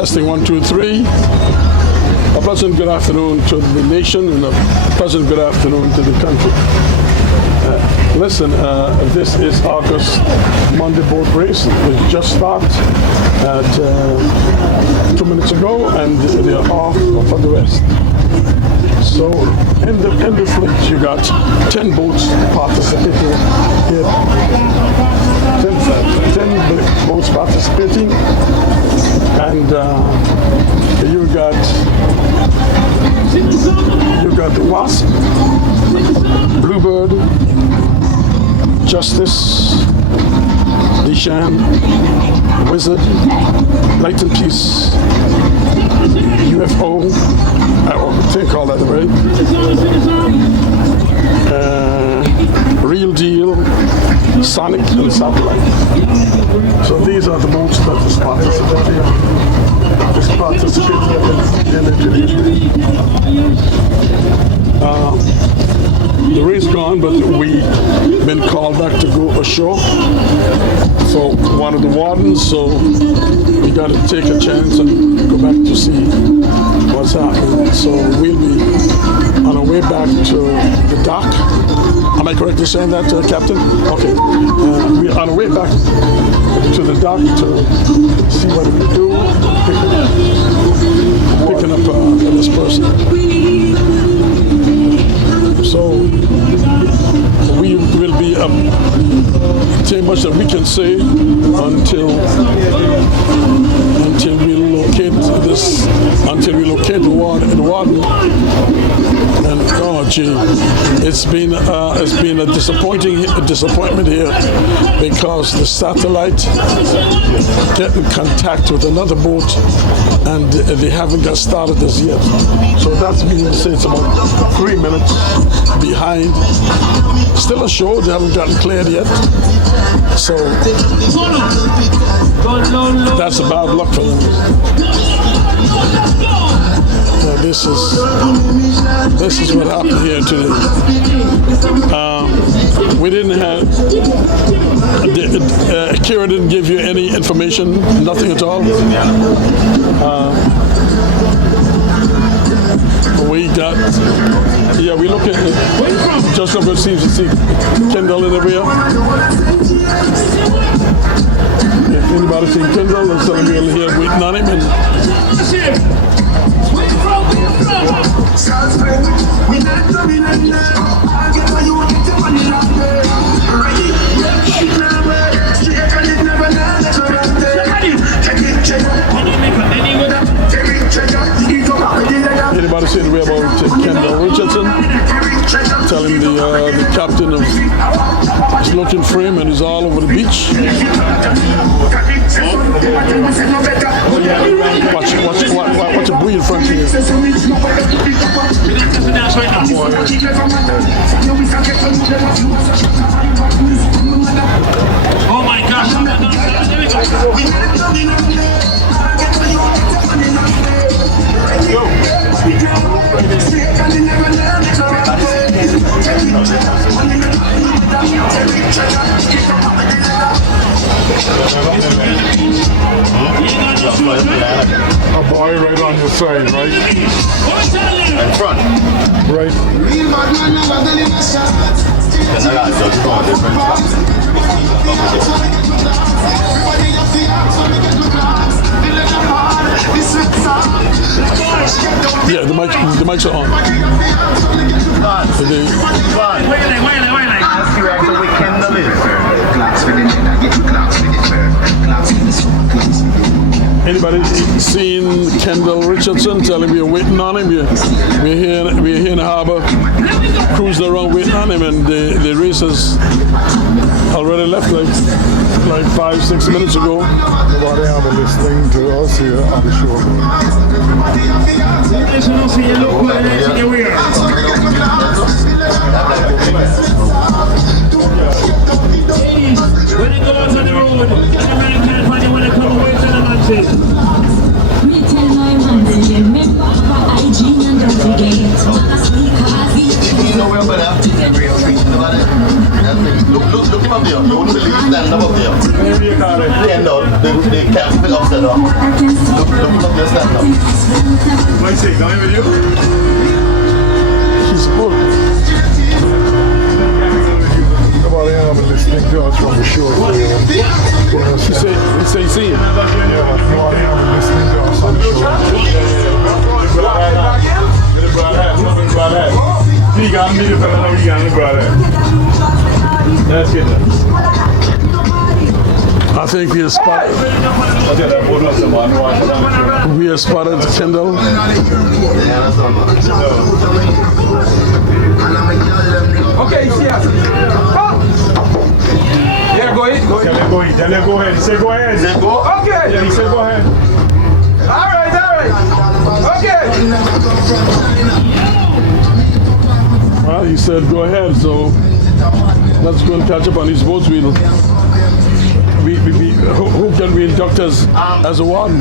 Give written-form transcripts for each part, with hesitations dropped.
Testing 1, 2, 3. A pleasant good afternoon to the nation and a pleasant good afternoon to the country. Listen, this is August Monday boat race. It just started at 2 minutes ago, and they're off for the rest. So in the fleet, you got 10 boats participating here. 10 boats participating, and you got Wasp, Bluebird, Justice, Deshan, Wizard, Light and Peace, UFO, I think all that right. Real Deal, Sonic, and Satellite. So these are the boats that is participating in today's race. The race gone, but we've been called back to go ashore for one of the wardens, so we got to take a chance and go back to see what's happening. So we'll be on our way back to the dock. Am I correct in saying that, Captain? Okay. We're on our way back to the dock to see what we do, picking up this person. So we will be too much that we can say until we locate this, until we locate the warden. And oh gee, it's been a disappointment here because the satellite get in contact with another boat and they haven't got started as yet. So that's meaning to say it's about 3 minutes behind. Still a show, they haven't gotten cleared yet. So that's a bad luck for them. This is what happened here today. We didn't have Kira didn't give you any information, nothing at all. We got, yeah, we look at it. Just over seems to see Kendall in the rear. If anybody seen Kendall, then tell him we're here waiting on him. And anybody say the way about Kendall Richardson? Tell him the captain is looking for him and he's all over the beach. Watch a buoy in front of you. Oh my gosh. A boy right on your side, right? In front. Right. Yeah, the mics are on. Anybody seen Kendall Richardson? Tell him we're waiting on him. We're here in the harbor, cruising around waiting on him, and the race has already left like 5-6 minutes ago. Nobody ever listening to us here on the show. When they go out on the road, and the man can't find it when they come away to the matches. Retail my man, remember IG and the gate. Look him up there. You wouldn't believe stand up there. The can't fit upside down. What you say? Going with you? He's good. Nobody ever listening to us from the show. He say, see. Nobody ever listening to us on the show. That's good. I think we are spotted. We are spotted Kendall. Okay, see us. Yeah, go ahead. Tell him go ahead. He said go ahead. He said go. Okay. Yeah, he said go ahead. All right. Okay. Well, he said go ahead, so let's go and catch up on these votes. Who can we induct as a warden?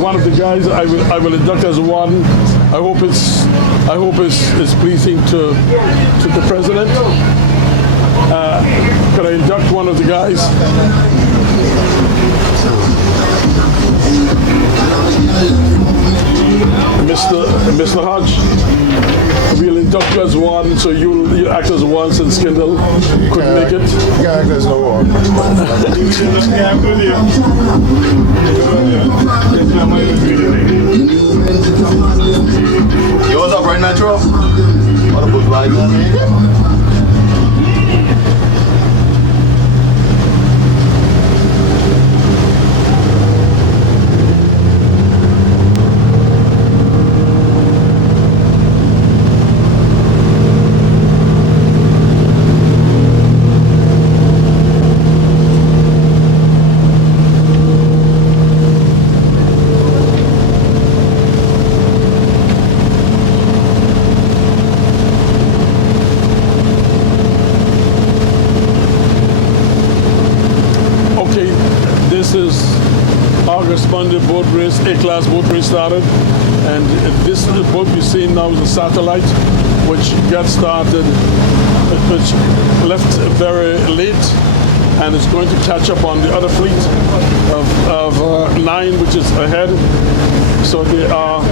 One of the guys I will induct as a warden. I hope it's pleasing to the president. Could I induct one of the guys? Mr. Hodge, we'll induct you as warden, so you act as warden since Kendall couldn't make it. Yeah, there's no one. Yours up right natural? What a book like that? Monday boat race, A-class boat race started, and this boat you see now is a satellite, which got started, which left very late, and is going to catch up on the other fleet of 9, which is ahead. So they are,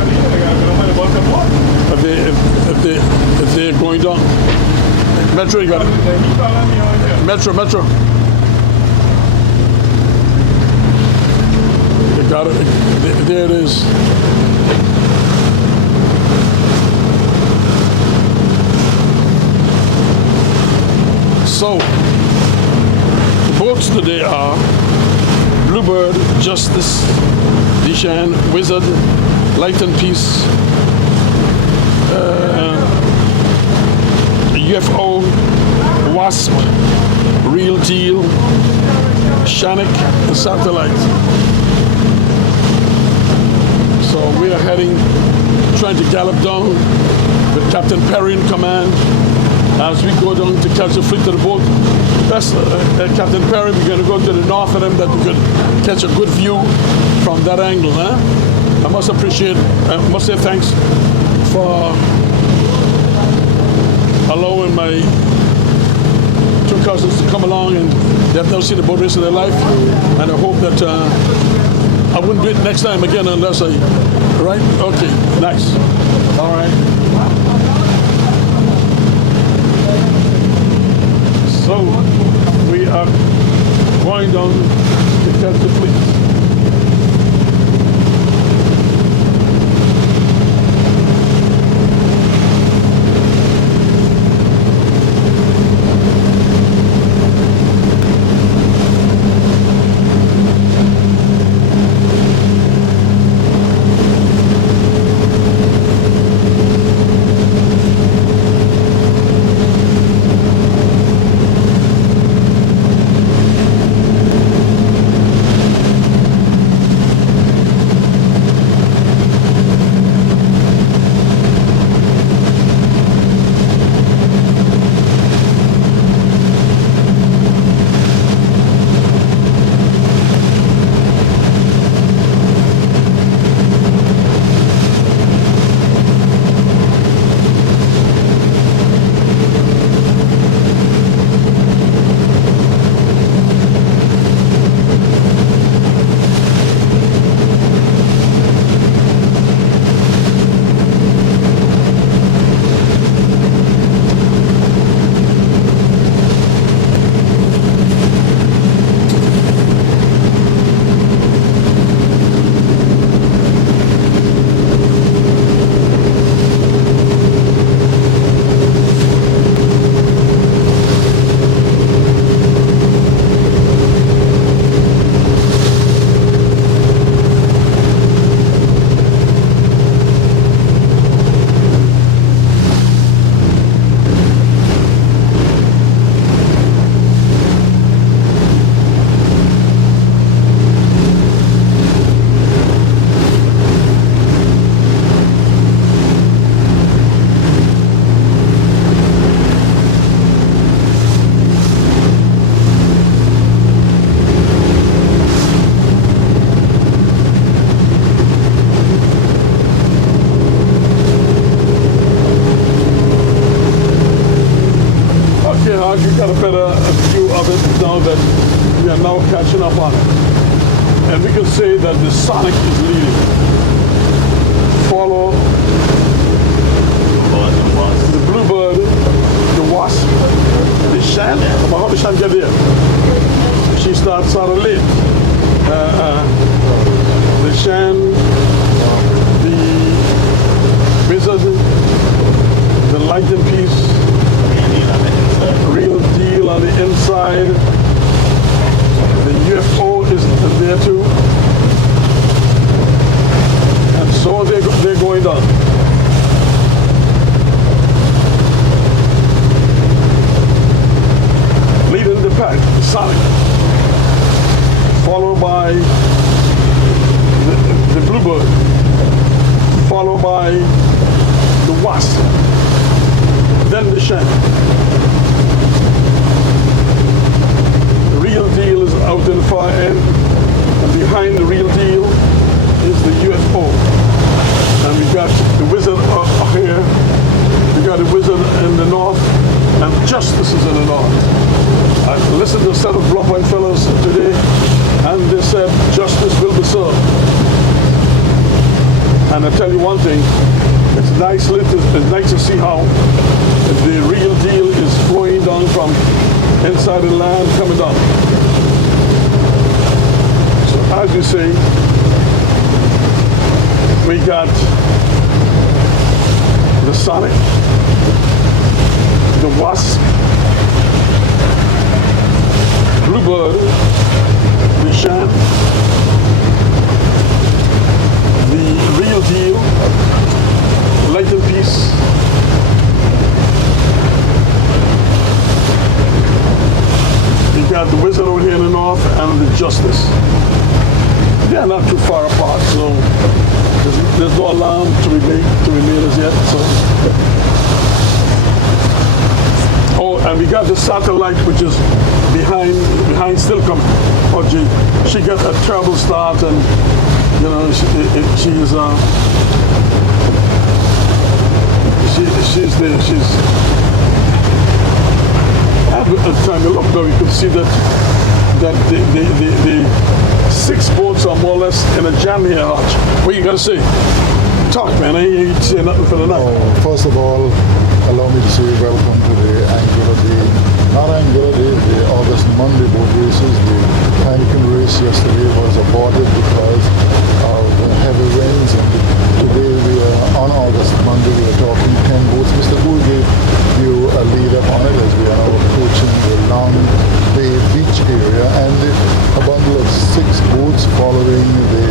if they're going down. Metro, you got it. Metro. Got it. There it is. So, the boats today are Bluebird, Justice, Dishan, Wizard, Light and Peace, UFO, Wasp, Real Deal, Shannick, and Satellite. So we are trying to gallop down with Captain Perry in command as we go down to catch the fleet of the boat. That's Captain Perry. We're going to go to the north of them that we could catch a good view from that angle. I must say thanks for allowing my 2 cousins to come along, and they have never seen a boat race in their life, and I hope that I wouldn't do it next time again unless right? Okay, nice. All right. So, we are going down to catch the fleet. of it now that we are now catching up on it. And we can say that the Sonic is leading. Follow the Bluebird, the Wasp, the Shan. How did Shan get there? She starts out late. The Shan, the Wizard, the Lighten Piece, Real Deal on the inside. The UFO is there too. And so they're going down. Leading the pack, Sonic. Followed by the Bluebird. Followed by the Wasp. Then the Shan. The Real Deal is out in the far end. And behind the Real Deal is the UFO. And we got the Wizard here. We got the Wizard in the north. And Justice is in the north. I listened to a set of Bluff White fellows today, and they said justice will be served. And I tell you one thing, it's nice to see how the Real Deal is flowing down from inside the land, coming down. So as you say, we got the Sonic, the Wasp, Bluebird, the Shan, the Real Deal, Lighten Piece, you got the Wizard over here in the north and the Justice. They are not too far apart, so there's no alarm to be made as yet. So. Oh, and we got the satellite, which is behind still coming. Oh, gee, she got a terrible start, and you know she's there. At the time you look now, you can see that the 6 boats are more or less in a jam here, Arch. What you gotta say? Talk, man. I ain't saying nothing for the night. First of all, allow me to say welcome to the August Monday boat races. The Heineken race yesterday was aborted because of heavy rains, and today we are on August Monday. We are talking 10 boats. Mr. Gould gave you a lead up on it as we are now approaching the Long Bay Beach area, and a bundle of 6 boats following the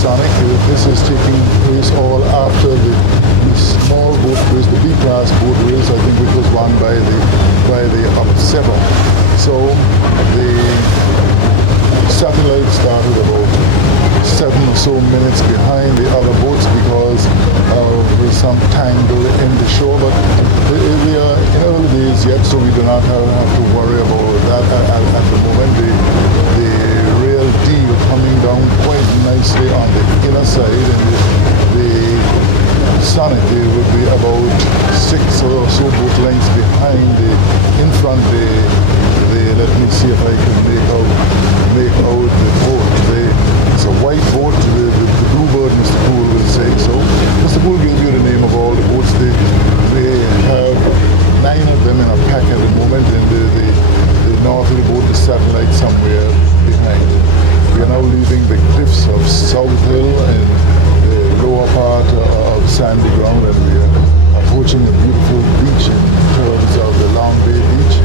Sonic. This is taking place all after the small boat race, the B-class boat race, I think, which was won by the Upsetter. So the satellite started about 7 or so minutes behind the other boats because there was some tangle in the shore, but we are in early days yet, so we do not have to worry about that at the moment. The Real Deal coming down quite nicely on the inner side, and the Sonic will be about 6 or so boat lengths behind in front let me see if I can make out the boat. It's a white boat, the Bluebird, Mr. Poole will say so. Mr. Poole gave you the name of all the boats. They have 9 of them in a pack at the moment, and the north of the boat, the satellite somewhere behind. We are now leaving the cliffs of South Hill and the lower part of sandy ground, and we are approaching a beautiful beach in terms of the Long Bay Beach.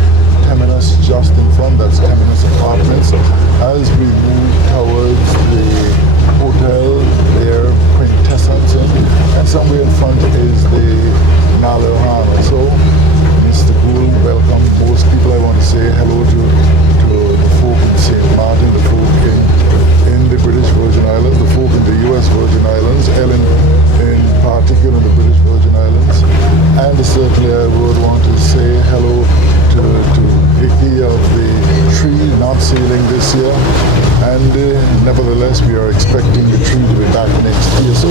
Terminus just in front, that's Terminus Apartments. As we move towards the hotel, their quintessence, and somewhere in front is the Nalohana. So, Mr. Gould, welcome. Most people, I want to say hello to the folk in St. Martin, the folk in the British Virgin Islands, the folk in the US Virgin Islands, Ellen in particular in the British Virgin Islands, and certainly I would want to say hello to Vicky of the Tree, not sailing this year, and and nevertheless we are expecting the tree to be back next year. So,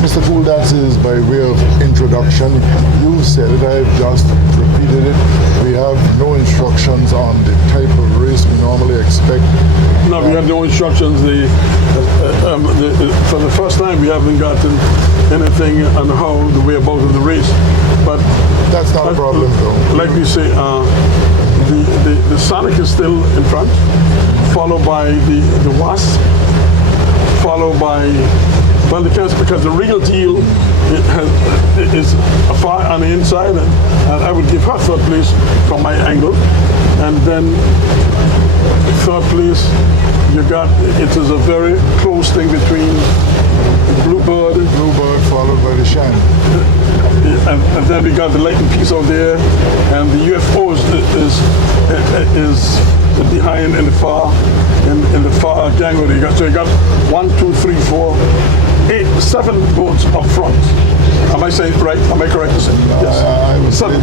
Mr. Poole, that is by way of introduction. You said it, I've just repeated it. We have no instructions on the type of race we normally expect. No, we have no instructions. For the first time, we haven't gotten anything on how the whereabouts of the race. But that's not a problem, though. Like we say, the Sonic is still in front, followed by the Wasp, followed by, well, because the real deal is far on the inside, and I would give her third place from my angle, and then third place, you got, it is a very close thing between Bluebird, followed by the Shine. And then we got the Lightning piece out there, and the UFO is behind in the far gangway. So you got 1, 2, 3, 4, 8, 7 boats up front. Am I saying right? Am I correct to say? Yes. I would say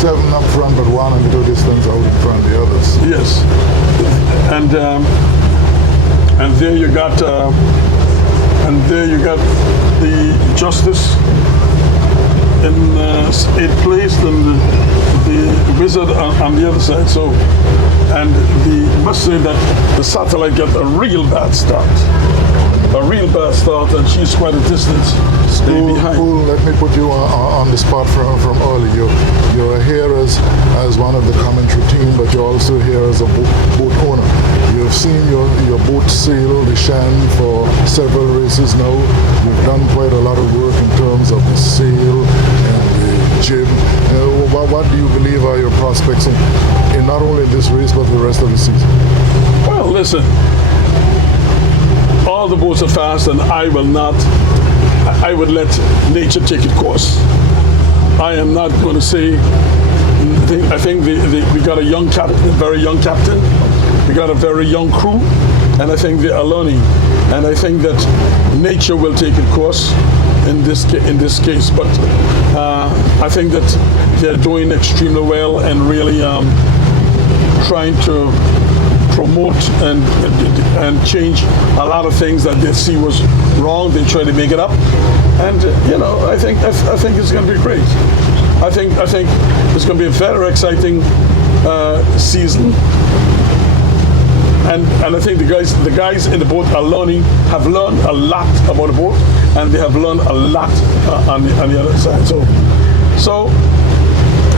7 up front, but 1 a little distance out in front of the others. Yes. And there you got the Justice in 8th place, and the Wizard on the other side. So, and must say that the Satellite got a real bad start. And she's quite a distance behind. Cool. Let me put you on the spot from earlier. You're here as one of the commentary team, but you're also here as a boat owner. You've seen your boat sail the Shan for several races now. You've done quite a lot of work in terms of the sail and the jib. What do you believe are your prospects in not only this race but the rest of the season? Well, listen. All the boats are fast, and I would let nature take its course. I am not going to say, I think we got a young captain, a very young captain. We got a very young crew, and I think they are learning. And I think that nature will take its course in this case. But I think that they're doing extremely well and really trying to promote and change a lot of things that they see was wrong. They try to make it up, and I think it's going to be great. I think it's going to be a very exciting season, and I think the guys in the boat have learned a lot about the boat, and they have learned a lot on the other side. So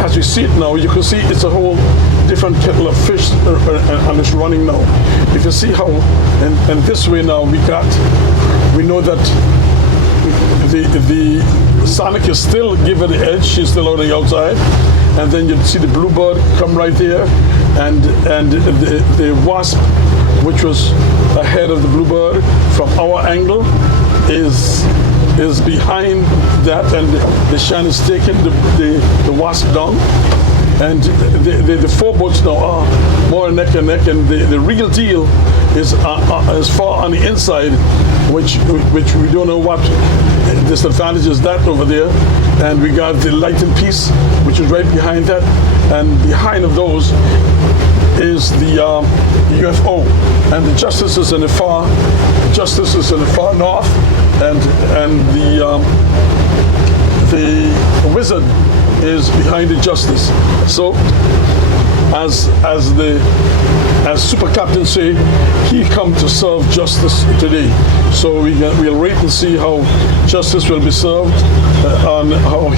as we see it now, you can see it's a whole different kettle of fish and it's running now. If you see how, and this way now we know that the Sonic is still giving the edge. She's still on the outside, and then you see the Bluebird come right there, and the Wasp, which was ahead of the Bluebird from our angle, is behind that, and the Shan is taking the Wasp down, and the 4 boats now are more neck and neck, and the real deal is far on the inside, which we don't know what disadvantage is that over there, and we got the Lightning piece, which is right behind that, and behind of those is the UFO, and the Justice is in the far north, and the Wizard is behind the Justice. So as Super Captain say, he come to serve justice today. So we'll wait and see how justice will be served, on how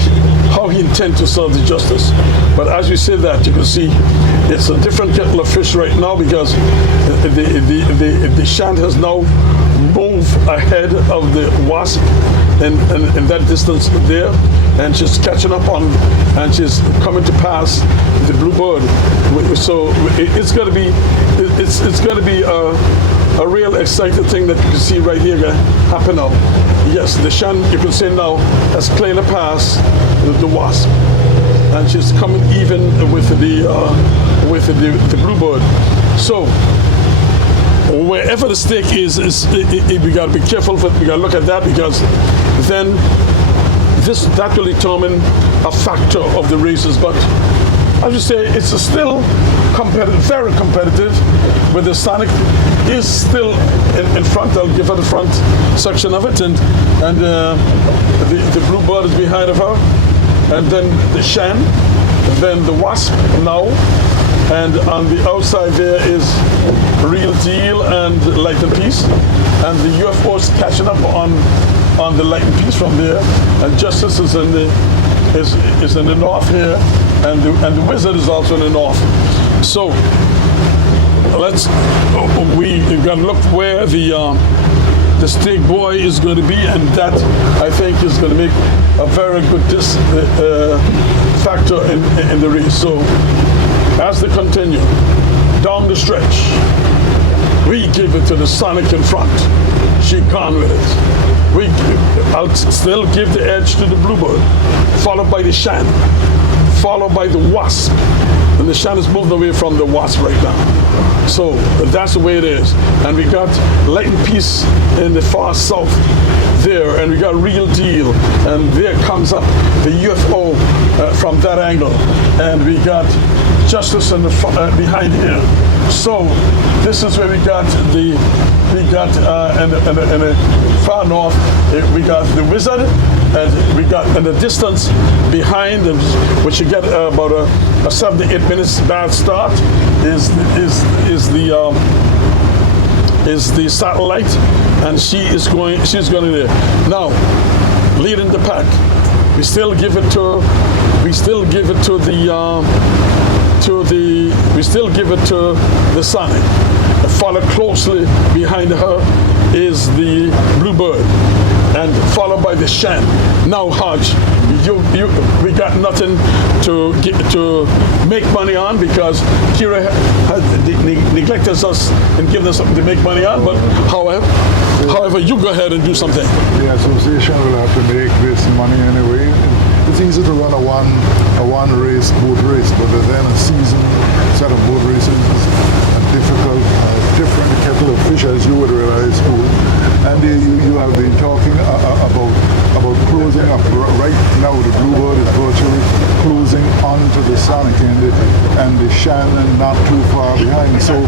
he intend to serve the justice. But as we say that, you can see it's a different kettle of fish right now, because the Shan has now moved ahead of the Wasp in that distance there, and she's catching up on, and she's coming to pass the Bluebird. So it's going to be a real exciting thing that you can see right here happen now. Yes, the Shan, you can say now, has cleared a pass the Wasp, and she's coming even with the Bluebird. So wherever the stake is we got to be careful. We got to look at that, because then that will determine a factor of the races. But I should say it's still competitive, very competitive, but the Sonic is still in front. I'll give her the front section of it, and the Bluebird is behind of her, and then the Shan, then the Wasp now, and on the outside there is Real Deal and Light and Peace, and the UFO is catching up on the Light and Peace from there, and Justice is in the north here, and the Wizard is also in the north. So we gotta look where the Steak Boy is going to be, and that I think is going to make a very good factor in the race. So as they continue down the stretch, we give it to the Sonic in front. She gone with it. I'll still give the edge to the Bluebird, followed by the Shan, followed by the Wasp. And the Shan is moved away from the Wasp right now. So that's the way it is. And we got Light and Peace in the far south there, and we got Real Deal, and there comes up the UFO from that angle, and we got Justice in the behind here. So this is where we got in the far north, we got the Wizard, and we got in the distance behind, which you get about a 7 to 8 minutes bad start, is the Satellite, and she's going there. Now, leading the pack, we still give it to the Sonic. Followed closely behind her is the Bluebird, and followed by the Shan. Now, Hodge, we got nothing to make money on, because Kira has neglected us and given us something to make money on. But however, you go ahead and do something. The association will have to make this money anyway. It's easy to run a one race boat race, but then a season set of boat races is difficult, different kettle of fish, as you would realize. And you have been talking about closing up. Right now the Bluebird is virtually closing onto the Sonic, and the Shannon not too far behind. So we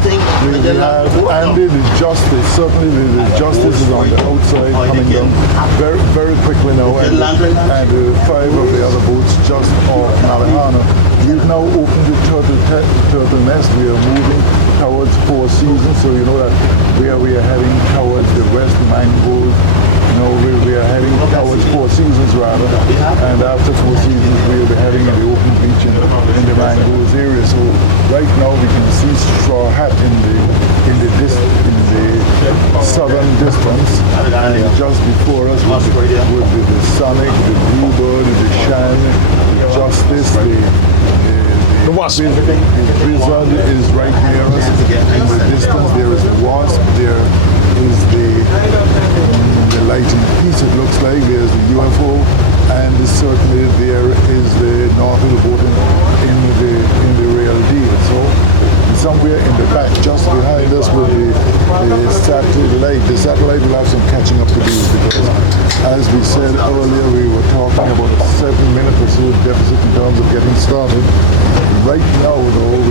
have Andy, the Justice, certainly the Justice is on the outside coming down very, very quickly now, and 5 of the other boats just off Malahana. We've now opened the turtle nest. We are moving towards Four Seasons, so you know that we are heading towards the West Mangroves. We are heading towards Four Seasons rather, and after Four Seasons we'll be heading in the open beach in the Mangroves area. So right now we can see Straw Hat in the southern distance, and just before us would be the Sonic, the Bluebird, the Shan, the Justice, the Wasp. The Wizard is right near us. In the distance there is the Wasp, there is the Light and Peace, it looks like. There's the UFO, and certainly there is the Nautical boat in the Real Deal. So somewhere in the back, just behind us, will be the satellite. The satellite will have some catching up to do, because as we said earlier, we were talking about a 7-minute or so deficit in terms of getting started. Right now, though,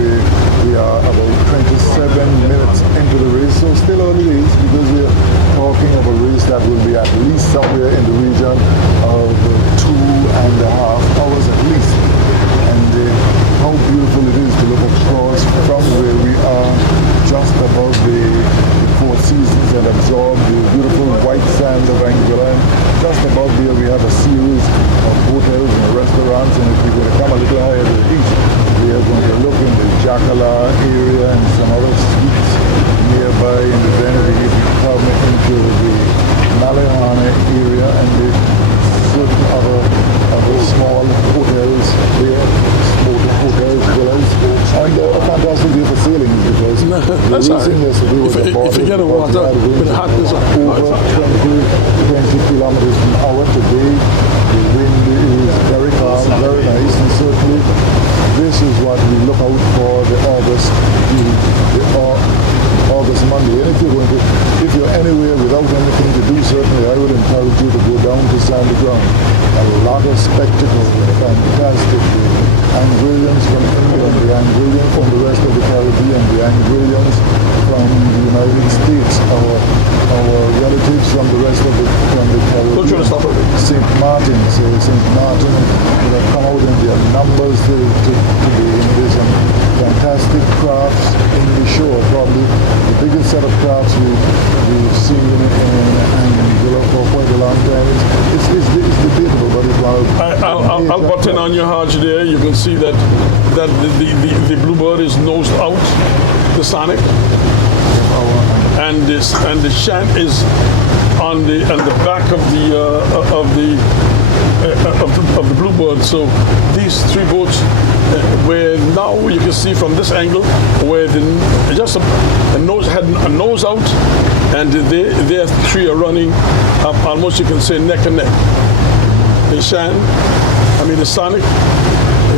we are about 27 minutes into the race, so still early days, because we are talking of a race that will be at least somewhere in the region of 2.5 hours at least. And how beautiful it is to look across from where we are, just above the Four Seasons, and absorb the beautiful white sand of Anguilla. And just above there we have a series of hotels and restaurants, and if we're going to come a little higher to the east, we are going to look in the Jacala area and some other suites nearby, and then we come into the Malahana area and the certain other small hotels there, villas, and a fantastic day for sailing, because that's the reason yesterday was if you get a water with the hotness over 20 kilometers an hour. Today the wind is very calm, very nice, and certainly this is what we look out for the August Monday. And if you're anywhere without anything to do, certainly I would encourage you to go down to Sandy Ground. A lot of spectacle, fantastic. And Williams from Williams from the United States, our relatives from the rest of the Don't try to stop Caribbean. it. St. Martin will have come out in their numbers to be in this, and fantastic crafts in the show. Probably the biggest set of crafts we've seen in Anguilla for quite a long time. It's debatable, but it's one of I'll button on your Hodge there. You can see that the bluebird is nosed out, the sonic, and the shan is on the back of the bluebird. So these three boats, where now you can see from this angle, where a nose had a nose out, and their three are running almost, you can say, neck and neck. The shan, the sonic,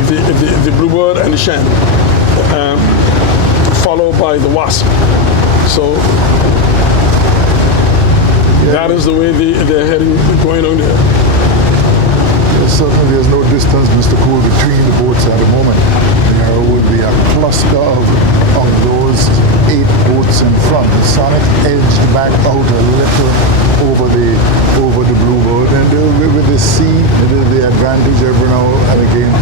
the bluebird, and the shan, followed by the wasp. So that is the way they're heading, going on there. Certainly there's no distance, Mr. Cole, between the boats at the moment. There will be a cluster of those 8 boats in front. The Sonic edged back out a little over the Bluebird, and with the sea, the advantage every now and again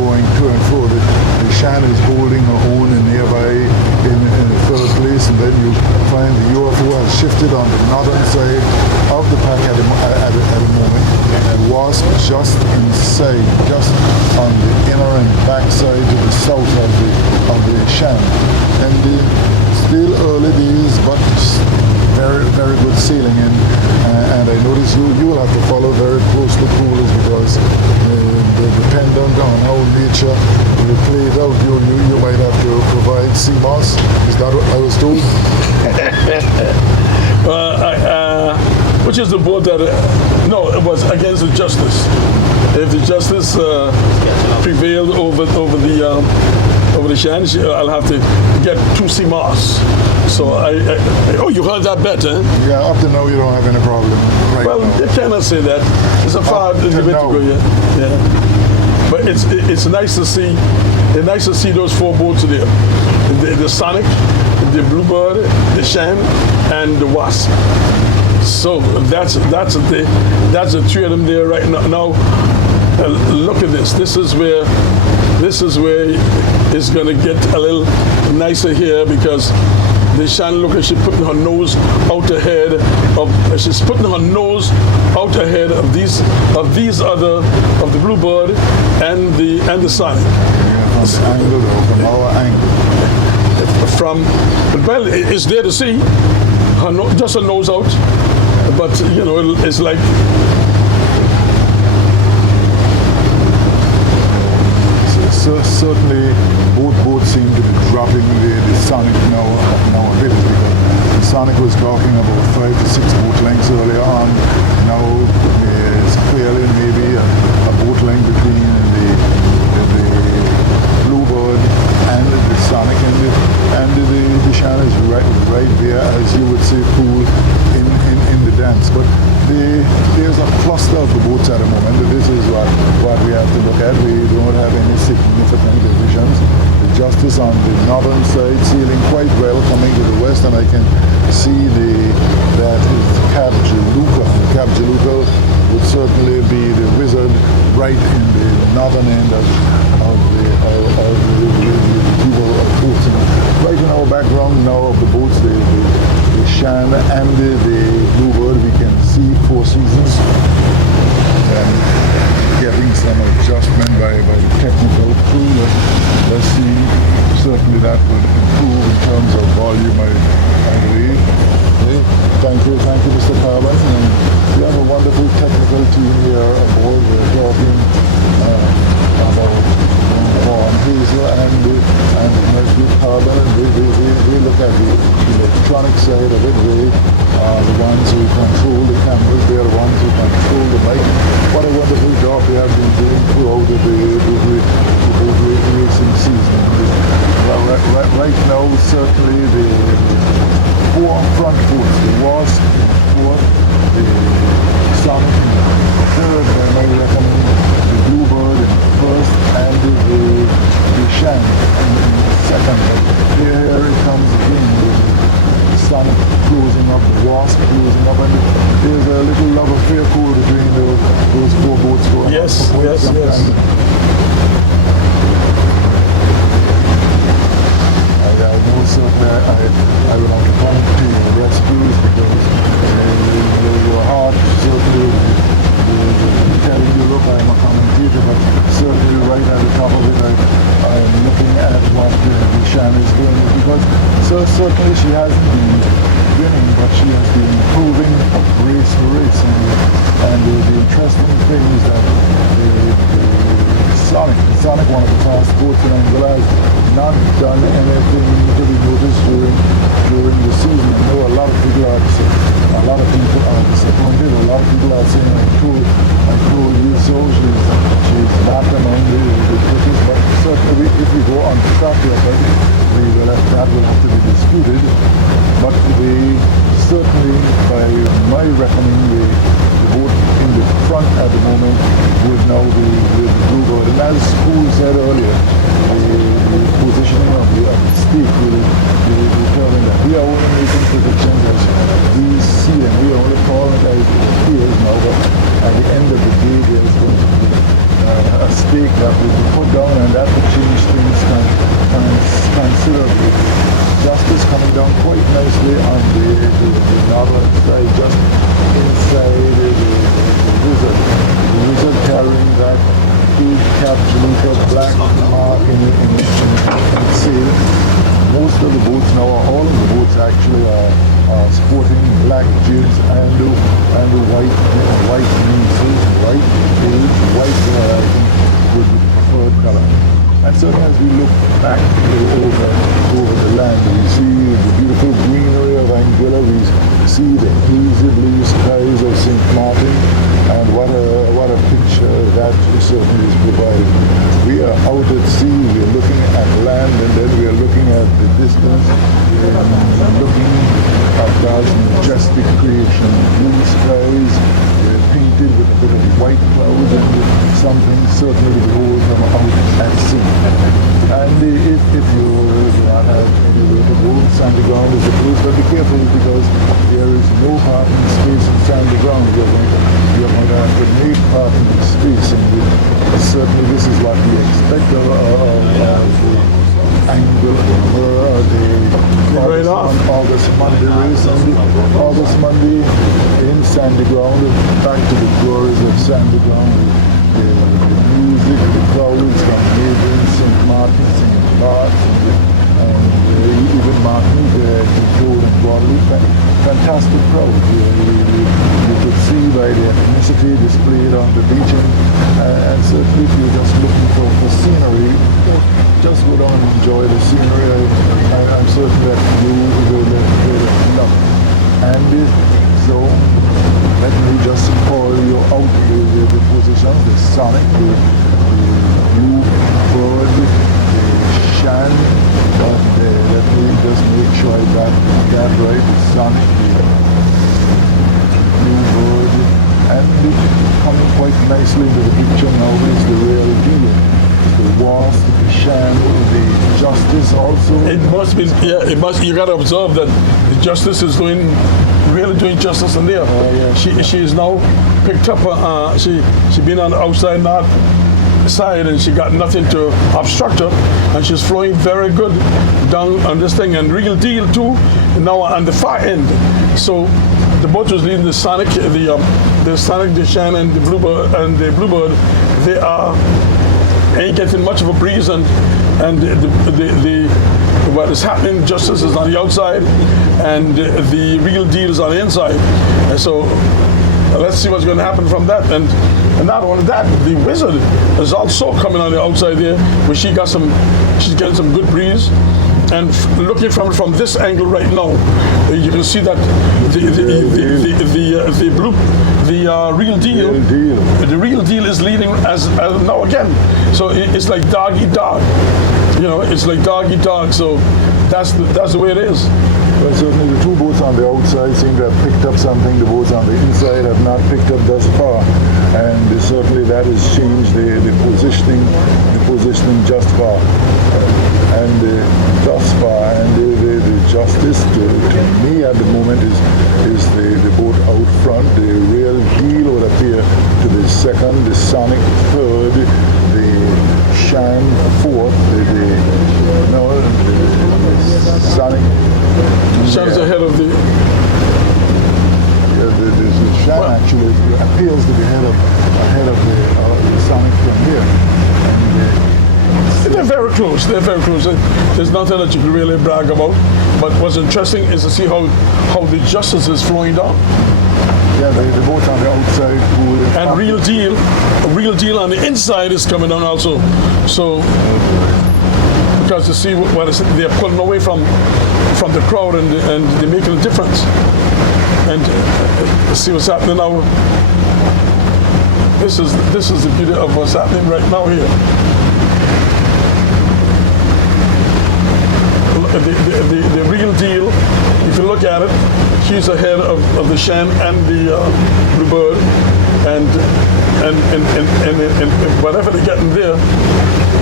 going to and fro. The Shan is holding her own nearby in the third place, and then you find the UFO has shifted on the northern side of the pack at the moment, and Wasp just inside, just on the inner and back side to the south of the Shan. And still early days, but very, very good sailing. And I notice you will have to follow very closely, coolers, because dependent on how nature will play it out, you might have to provide sea moss. Is that what I was told? Which is the boat that, no, it was against the Justice. If the Justice prevailed over the Shan, I'll have to get 2 sea moss. So you heard that bet, eh? Yeah, up to now you don't have any problem. Right well, now. you cannot say that. It's a far way to go, yeah. But it's nice to see. It's nice to see those 4 boats there: the Sonic, the Bluebird, the Shan, and the Wasp. So that's the 3 of them there right now. Now look at this. This is where it's going to get a little nicer here, because the Shan, look, she's putting her nose out ahead of the Bluebird and the Sonic. Yeah, from the angle, though, from our angle. Well, it's there to see. Just a nose out, but it's like. Certainly, both boats seem to be dropping the Sonic now a bit, because the Sonic was talking about 5 to 6 boat lengths earlier on. Now it's clearly maybe a boat length between the Bluebird and the Sonic, and the Shan is right there, as you would say, cool in the dance. But there's a cluster of the boats at the moment. This is what we have to look at. We don't have any significant divisions. The Justice on the northern side sailing quite well, coming to the west, and I can see that is Cap Jaluka. Cap Jaluka would certainly be the Wizard right in the northern end of the people of boats. Right in our background now of the boats, the Shan and the Bluebird, we can see 4 Seasons and getting some adjustment by the technical crew. Let's see, certainly that would improve in terms of volume, I believe. Okay. Thank you, Mr. Carbon. And we have a wonderful technical team here aboard. We're talking about Vaughn Hazel and Matthew Carbon, and we look at the electronic side of it. They are the ones who control the cameras, they are the ones who control the mic. What a wonderful job they have been doing throughout the racing season. Right now, certainly the 4 front boats, the Wasp, 4th, the Sonic in 3rd, by my reckoning, the Bluebird in 1st, and the Shan in 2nd. But here it comes the wasp closing up, and there's a little love affair cool between those four boats going on Yes, for quite yes, some yes. time. I know certainly I will have to come to rescues because your heart certainly telling you, look, I'm a commentator, but certainly right at the top of it, I'm looking at what Shan is doing, because certainly she hasn't been winning, but she has been improving race to race, and the interesting thing is that Sonic, one of the fast boats in Angola, has not done anything to be noticed during the season. I know a lot of people are disappointed. A lot of people are saying, I told you so. She's back among the quickest, but certainly if we go on track record, that will have to be disputed. But certainly, by my reckoning, the boat in the front at the moment would now be with the Bluebird. And as Poole said earlier, the positioning of the stake will determine that. We are only making predictions as we see them. We are only calling it as it appears now, but at the end of the day, there's going to be a stake that will be put down, and that will change things considerably. Justice coming down quite nicely on the northern side, just inside the Wizard. The Wizard carrying that big capsule black mark in sail. Most of the boats now, all of the boats actually are sporting black jibs and the white mainsails, white tails, white I think would be the preferred color. And certainly as we look back over the land, we see the beautiful greenery of Anguilla, we see the hazy blue skies of St. Martin, and what a picture that certainly is provided. We are out at sea, we are looking at land, and then we are looking at the distance, looking at God's majestic creation, blue skies, painted with a bit of white clouds, and something certainly to behold from out at sea. And if you do not have any way to go, sandy ground is the place, but be careful because there is no parking space in sandy ground. You're going to have to make parking space, and certainly this is what we expect of the angle on August Monday race, and the August Monday in sandy ground, back to the glories of sandy ground, the music, the crowds from neighboring St. Martin, St. Bart's, and even Martinique, Detroit and Guadeloupe, fantastic crowds. You could see by the ethnicity displayed on the beach, and certainly if you're just looking for scenery, just go down and enjoy the scenery. I'm certain that you will love it. And so let me just call you out the positions, the Sonic, the Bluebird, the Shan, let me just make sure I got that right, the Sonic, the Bluebird, and coming quite nicely into the picture now is the real deal. The Wasp, the Shan, the Justice also. It must be, you gotta observe that the Justice is really doing justice in there. She is now picked up, she been on the outside north side, and she got nothing to obstruct her, and she's flowing very good down on this thing, and Real Deal too, now on the far end. So the boat was leading the Sonic, the Sonic, the Shan, and the Bluebird, they ain't getting much of a breeze, and what is happening, Justice is on the outside, and the Real Deal is on the inside. And so let's see what's going to happen from that. And not only that, the Wizard is also coming on the outside there, where she's getting some good breeze. And looking from this angle right now, you can see that the Real Deal is leading as now again. So it's like dog eat dog. It's like dog eat dog. So that's the way it is. Well, certainly the two boats on the outside seem to have picked up something. The boats on the inside have not picked up thus far, and certainly that has changed the positioning just far. And thus far, and the Justice to me at the moment is Shan is ahead of the. The Shan actually appears to be ahead of the Sonic from here. They're very close. They're very close. There's nothing that you can really brag about. But what's interesting is to see how the justice is flowing down. Yeah, they're both on the outside pool. And real deal on the inside is coming down also. So, because you see what they're pulling away from the crowd and they're making a difference. And see what's happening now. This is the beauty of what's happening right now here. The real deal, if you look at it, she's ahead of the Shan and the Bluebird, and whatever they get in there,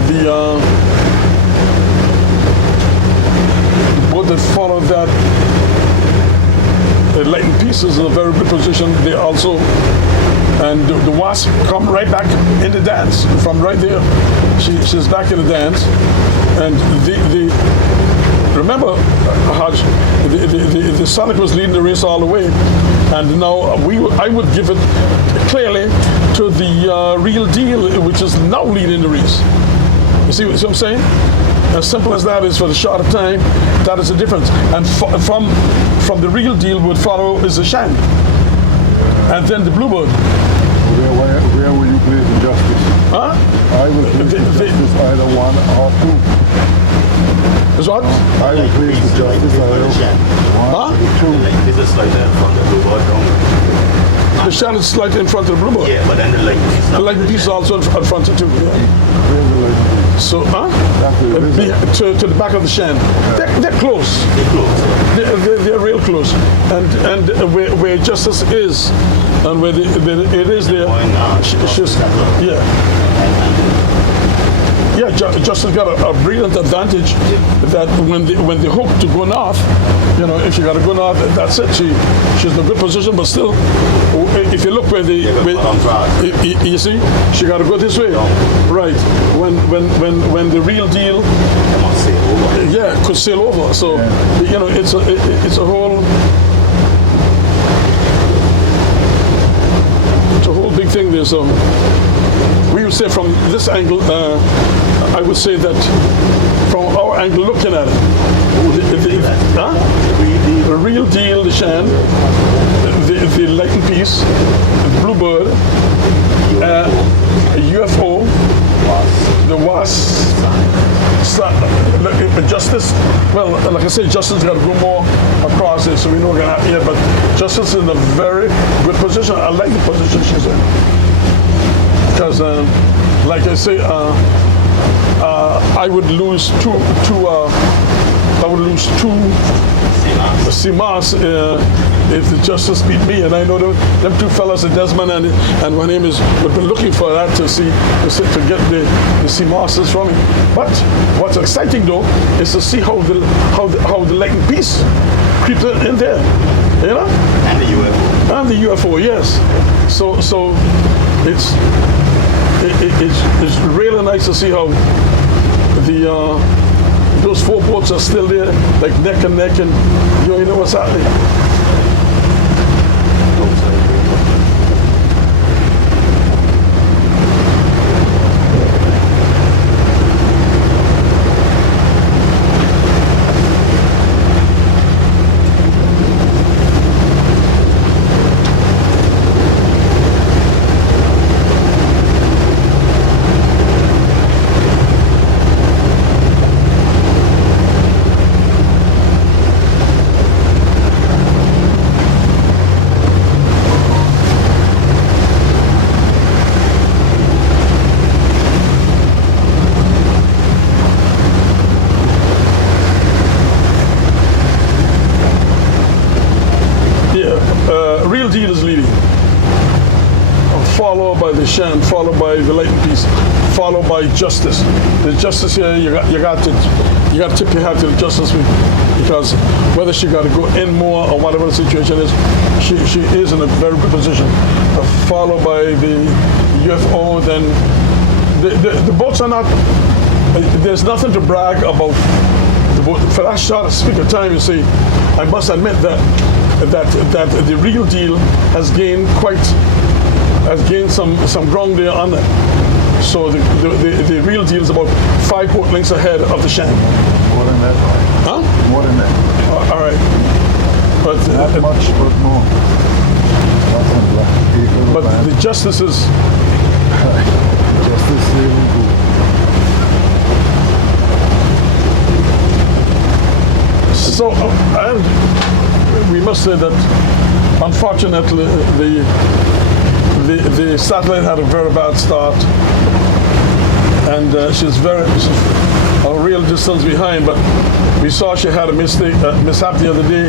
the both that follow that, the lightning pieces in a very good position. They also, and the Wasp come right back in the dance from right there. She's back in the dance, and remember, Hodge, the Sonic was leading the race all the way, and now I would give it clearly to the real deal, which is now leading the race. You see what I'm saying? As simple as that is for the short time, that is the difference. And from the real deal would follow is the Shan, and then the Bluebird. Where will you place the justice? Huh? I will place the justice either 1 or 2. Is what? I will place the justice either 1 Huh? or 2. It's a slightly in front of the Bluebird, don't The Shan is slightly in front of the Bluebird. Yeah, but then the lightning piece. The lightning piece is also in front of too. Yeah. Where's the lightning? So, That's to the back of the Shan. They're close. They're close. They're real close. And where justice is, and where it is there, she's, yeah, Justice got a brilliant advantage that when they hook to go north, if she got to go north, that's it. She's in a good position, but still, if you look where you see, she got to go this way, right? When the real deal, could sail over. So it's a whole big thing there. So we would say from this angle, I would say that from our angle looking at it, the real deal, the Shan, the lightning piece, the Bluebird, UFO, the Wasp, Justice. Well, like I said, Justice got to go more across it, so we know we're gonna have but Justice is in a very good position. I like the position she's in because, like I say, I would lose two CMAS if the Justice beat me, and I know them two fellas, Desmond and my name is, we've been looking for that to get the CMASs from me. But what's exciting though is to see how the lightning piece creeps in there, And the UFO. And the UFO, yes. So it's really nice to see how those 4 boats are still there, like neck and neck, and you know what's happening. Real deal is leading, followed by the Shan, followed by the lightning piece, followed by Justice. The Justice here, you got to tip your hat to the Justice because whether she got to go in more or whatever the situation is, she is in a very good position. Followed by the UFO, then the boats are not. There's nothing to brag about for that short speaker time, you see, I must admit that the real deal has gained some ground there on it. So the real deal is about 5 port lengths ahead of the shank. More than that. Huh? More than that. All right. But Not much, but more. Nothing black. but the justices. Justice even good. So and we must say that unfortunately the satellite had a very bad start, and she's a real distance behind. But we saw she had a mishap the other day,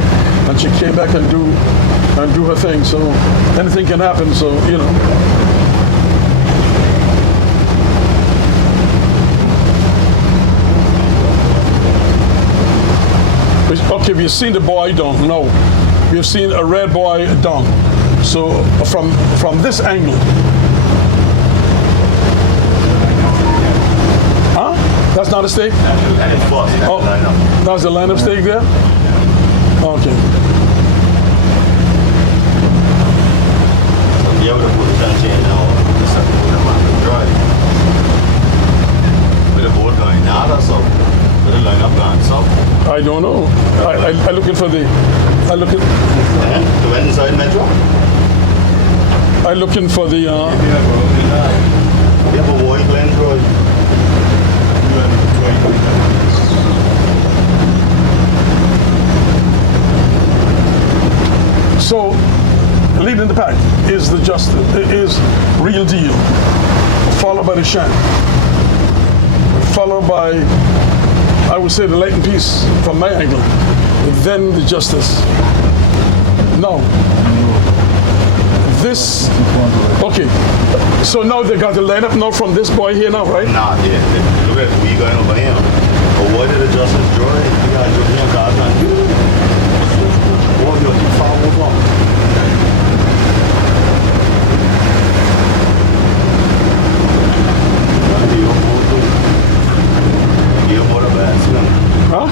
and she came back and do her thing. So anything can happen. So you know. Okay, we've seen the boy down. No, we've seen a red boy down. So from this angle, huh? That's not a stake. That is boss. That's Oh, line up. that's the line of stake there. Okay. Yeah, we put the change now. Just have to put them on the drive. With the board going now, so with the line up going so. I don't know. I looking for the. I look at. To went inside Metro. I looking for the. We have a white Glen Road. So, leading the pack is the real deal, followed by the shank, followed by, I would say, the latent piece from my angle, then the justice. Now, this, okay, so now they got the lineup now from this boy here now, right? Nah, yeah. Look at we going over him. But what did the justice draw? We got to him, guys. What you're too far over. Huh?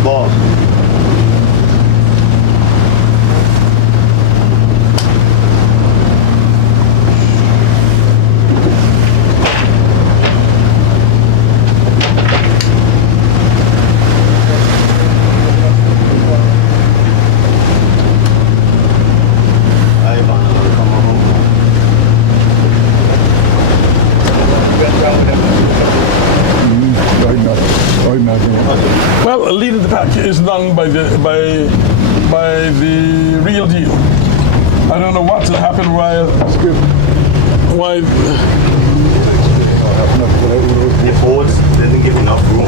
a ball. Well, leading the pack is done by the real deal. I don't know what happened why The boards didn't give enough room,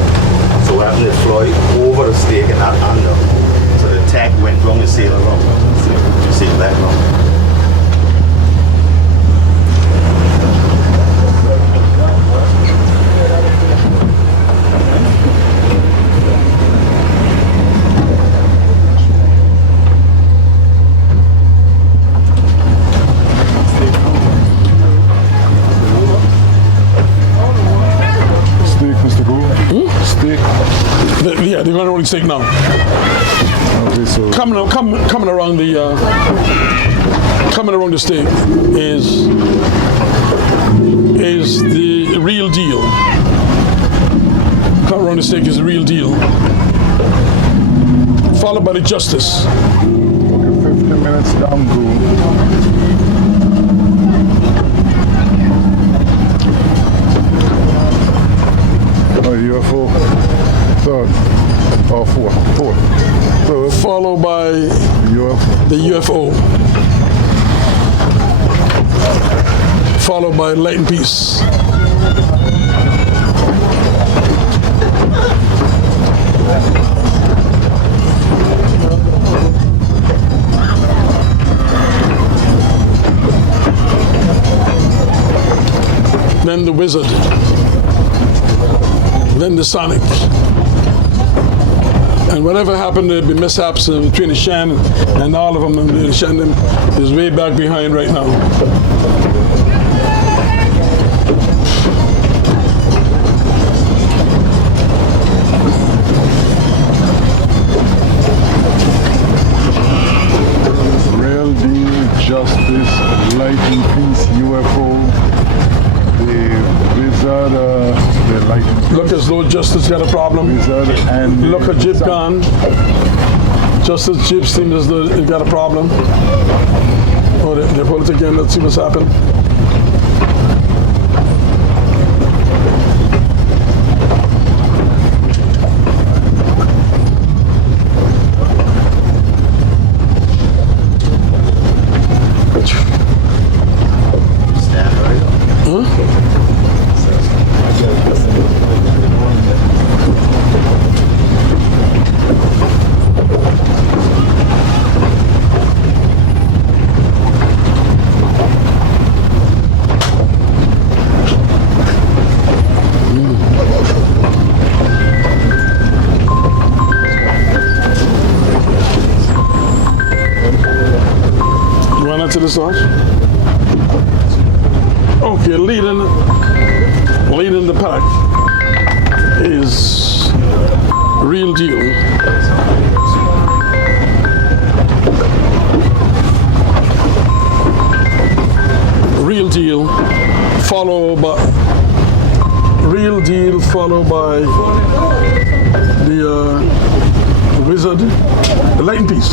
so we had to fly over the stake and not under. So the tack went wrong and sailed wrong. Sailed back wrong. Yeah, they're going to only stake now. Okay, so Coming around the stake is the real deal. Coming around the stake is the real deal. Followed by the justice. okay, 50 minutes down goal. UFO, third, or fourth, third, Followed by UFO, the UFO. Followed by Light and Peace. Then the Wizard. Then the Sonic. And whatever happened, there'd be mishaps between the Shan and all of them, and the Shan is way back behind right now. Real Deal, Justice, Light and Peace, UFO, the Wizard, the Light and Look as though Justice got a problem. Wizard, and Look at Jib gone. Justice Jib seems as though he got a problem. Oh, they pulled it again. Let's see what's happened. Stand right up. Run into the stars. Okay, leading the pack is Real Deal. Real Deal, followed by the Wizard, the Light and Peace.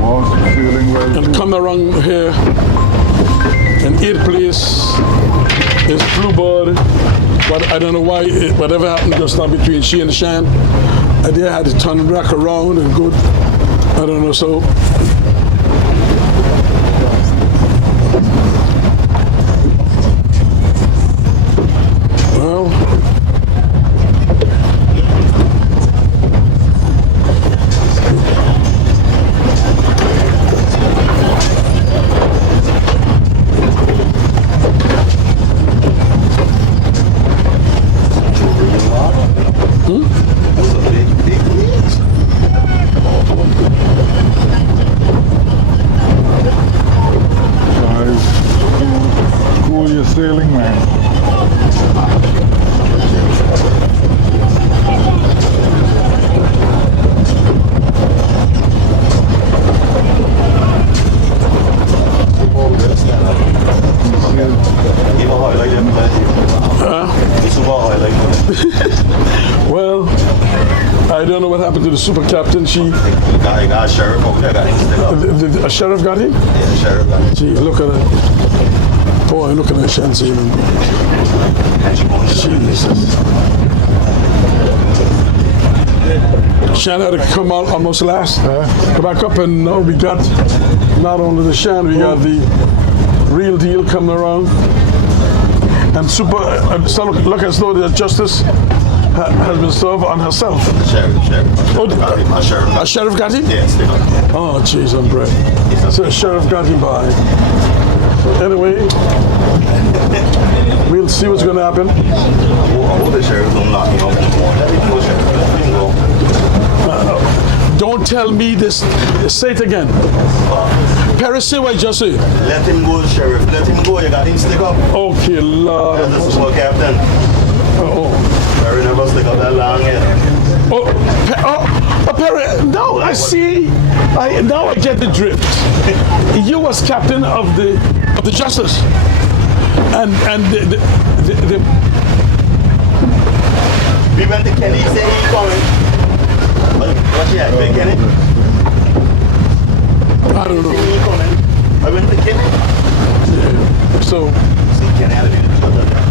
was feeling well. And come around here in 8th place is Bluebird, but I don't know why, whatever happened just now between she and Shan, I did had to turn back around and go, I don't know, so. Well, I don't know what happened to the super captain. She, He got a sheriff over there, got him stick up. a sheriff got him? Yeah, the sheriff got him. Gee, look at it. Boy, look at that Shansi. Jesus. Shan had to come out almost last. Go back up, and now we got not only the Shan, we got the real deal coming around. And super, so look as though the justice has been served on herself. Sheriff. Oh, A sheriff. a sheriff got him? Yeah, stick up. Oh, jeez, I'm bread. So a sheriff got him by. Anyway, we'll see what's going to happen. I hope the sheriff don't lock him up in the morning. Let him go, sheriff. Let him go. Don't tell me this. Say it again. Paris, say what I just say. Let him go, sheriff. Let him go. You got him stick up. Okay, Lord. That's the super captain. Oh, Perry never stick up that long yet. Perry, now I see. Now I get the drift. You was captain of the Justice, and the We went to Kenny, say he coming. What's that, Big Kenny? I don't know. He coming. I went to Kenny. So See Kenny had to be the judge of that.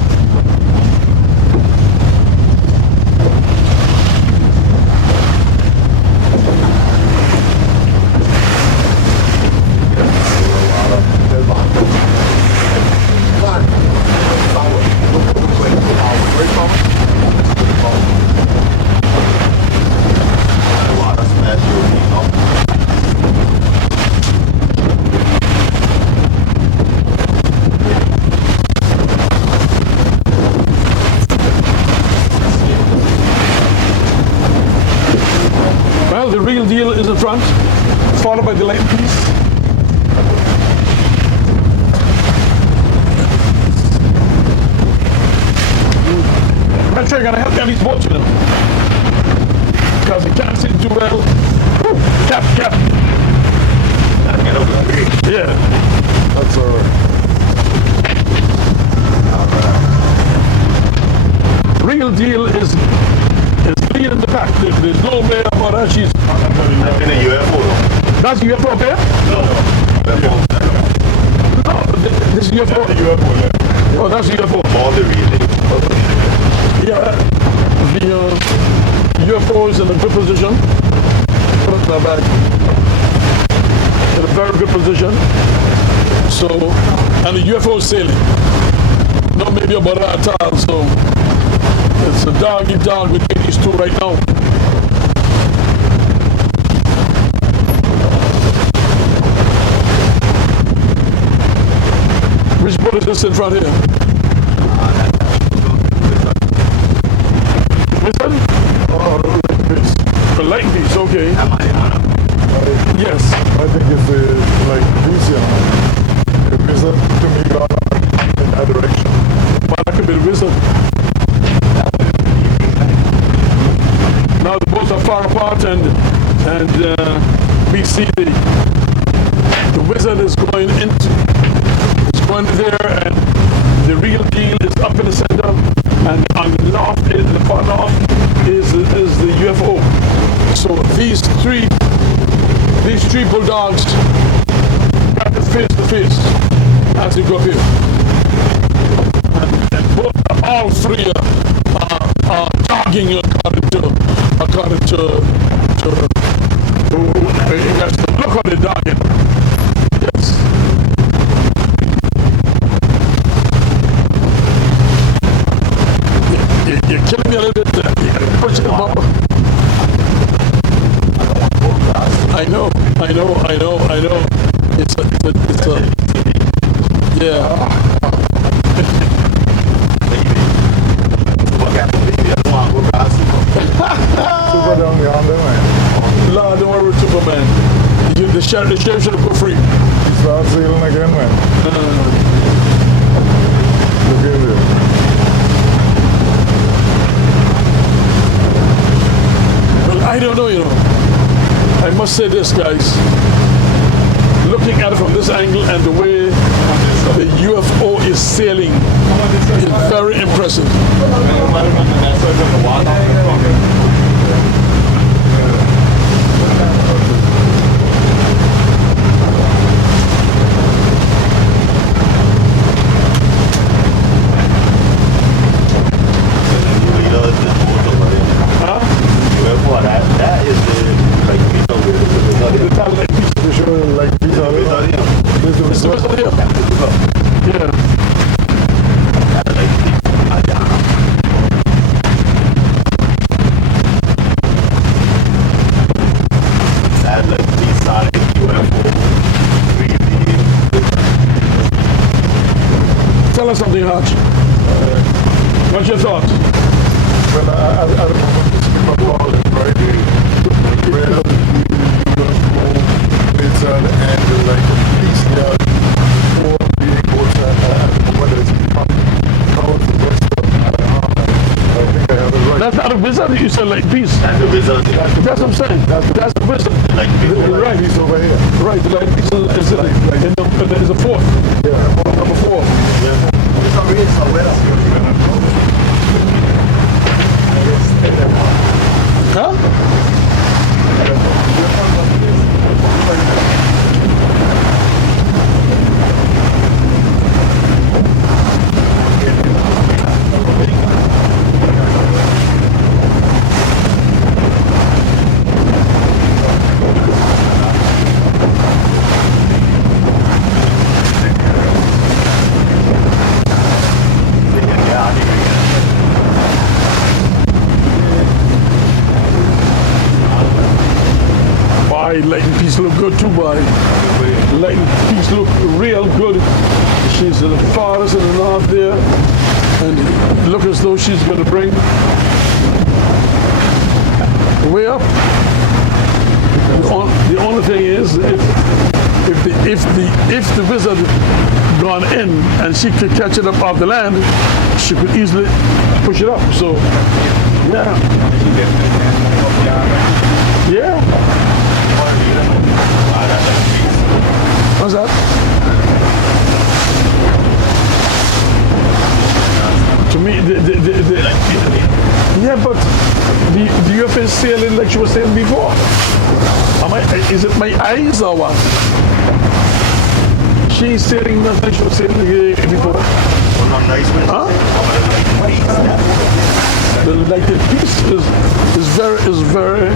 well, the real deal is in front, followed by the late piece. I'm sure you're gonna help me on these boats, you know, because he can't see too well. Woo, cap. Yeah. That's all right. Real deal is leading the pack. There's no way about that. She's I've been a UFO. that's UFO up there? No, this is UFO. Oh, that's UFO. All the real deal. Yeah, the UFO is in a good position. Put it in my bag. In a very good position. So, and the UFO is sailing. No, maybe about that at all. So, it's a dog between these two right now. Which boat is this in front here? Wizard? Oh, the light piece, okay. Yes. I think it's like Lucian. The wizard to me gone in that direction. Well, that could be the wizard. Now the boats are far apart, and we see the wizard is going there, and the real deal is up in the center, and on the north, the far north is the UFO. So these three bulldogs got to face as they go up here. And both, all three are jogging according to look on the dogging. Yes. You're killing me a little bit there. You gotta push the bumper. I know. It's a yeah. Super down yonder, man. Lord, don't worry, Superman. The sheriff should have go free. He starts sailing again, man. Look at it. Well, I don't know, you know. I must say this, guys. Looking at it from this angle and the way the UFO is sailing is very impressive. Hutch? What's your thoughts? Well, I don't know about it, right? It's and like a piece there for being able to whether it's the rest of I think I have it right. That's not a wizard. You said like piece. That's the result. That's what I'm saying. That's a wizard. Like people. Right. Piece over here. Right. The light piece is a fourth. Yeah. Number 4. Huh? Lighting piece look good too, boy. Lighting piece look real good. She's in the farthest in the north there, and look as though she's going to bring way up. The only thing is, if the wizard gone in and she could catch it up off the land, she could easily push it up. So, yeah. What's that? To me, yeah, but the UFO is sailing like she was saying before. Is it my eyes or what? She's sailing like she was sailing before. Huh? Like the piece is very,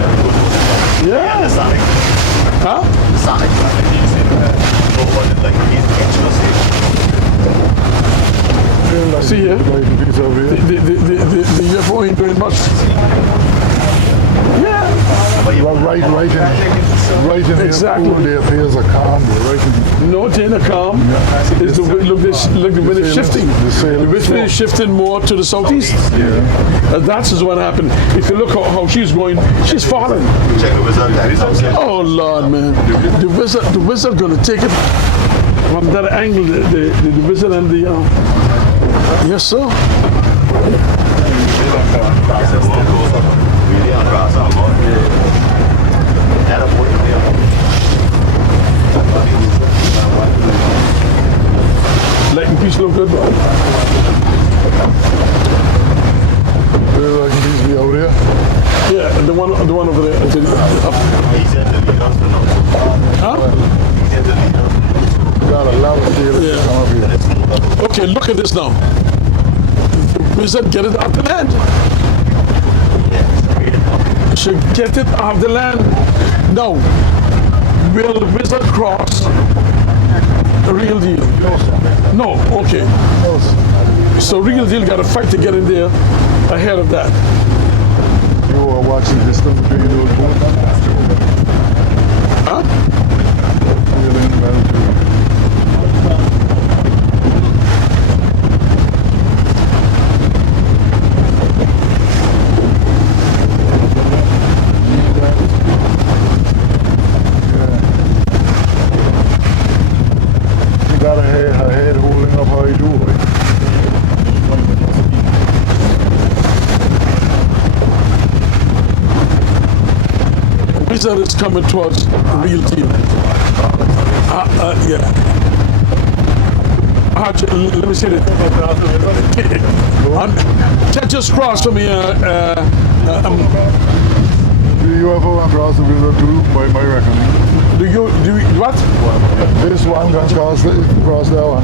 yeah. Huh? See here, the UFO ain't doing much. Yeah. Right in exactly. There appears a calm. No, it ain't a calm. It's look, the wind is shifting. The wind is shifting more to the southeast. Yeah. That's what happened. If you look how she's going, she's falling. Check the result. Oh Lord, man, the wizard gonna take it from that angle. The wizard and the yes, sir. Lighting piece look good, bro. Lighting piece be out there. Yeah, the one over there. Huh? Got a lot of sailors come up here. Okay, look at this now. The wizard get it off the land. Should get it off the land. Now, will the wizard cross the real deal? No, okay. So real deal got to fight to get in there ahead of that. You are watching this stuff between those boats. Huh? Feeling well too. Got her head holding up how you do it. Wizard is coming towards the real deal. Yeah. Let me see that. Just cross for me. The UFO and cross the river too, by my reckoning. Do you what? This one can cross that one.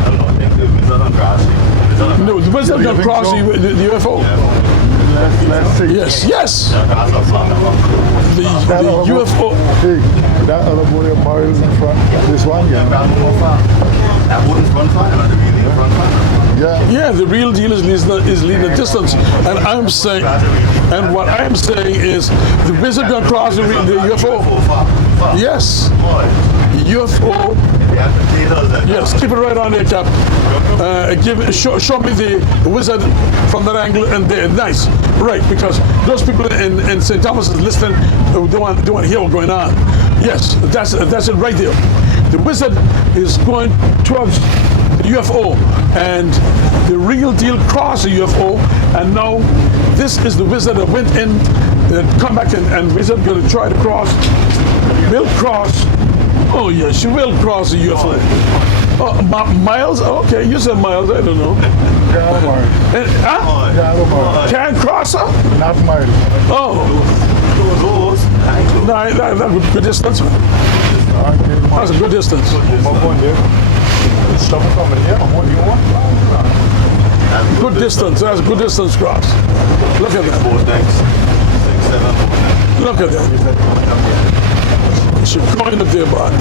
No, the wizard can cross so? the UFO. Let's see. Yes. The UFO. Hey, that other boy of miles in front. This one, yeah. That wooden front fire, the really front fire. Yeah. Yeah, the real deal is leading the distance, and I'm saying, and what I'm saying is, the wizard can cross the UFO. far. Yes. Boy, UFO. they have potatoes and Yes, keep it right on there, Cap. Show me the wizard from that angle and there. Nice. Right, because those people in St. Thomas is listening, they want to hear what's going on. Yes, that's it right there. The wizard is going towards the UFO, and the real deal crossed the UFO, and now this is the wizard that went in, come back and wizard going to try to cross, will cross. Oh yeah, she will cross the UFO. Oh, Miles? Okay, you said Miles, I don't know. Huh? Can't cross her? Not Miles. Oh. those. No, that's a good distance. That's a good distance. Good distance. That's a good distance cross. Look at that. Look at that. She's going up there, but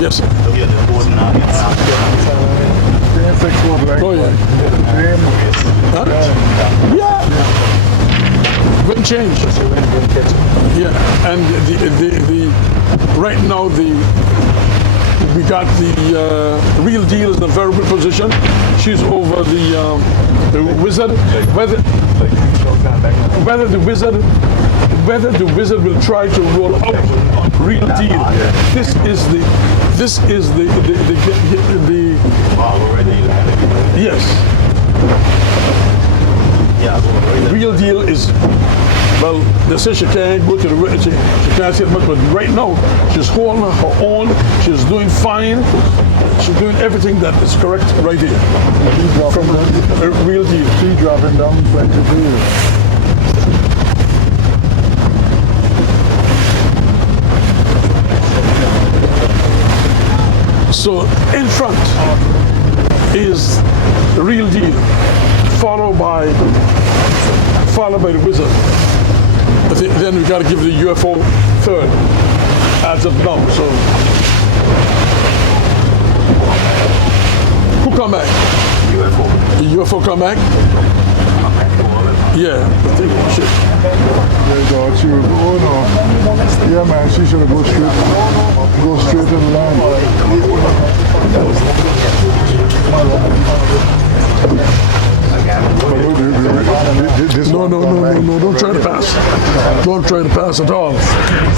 yes. Sir. Oh yeah. Huh? Yeah. Wind change. Yeah, and the right now we got the real deal is in a very good position. She's over the wizard. Whether the wizard will try to roll out real deal. This is the yes. Real deal is, well, they say she can't go to the, she can't see it much, but right now, she's holding her own, she's doing fine, she's doing everything that is correct right here. From a real deal. She dropping down 22. So in front is the real deal, followed by the wizard. But then we got to give the UFO third as of now. So who come back? UFO. The UFO come back? Yeah, I think we should. She will go, oh no. Yeah man, she should go straight to the line. No, don't try to pass. Don't try to pass at all.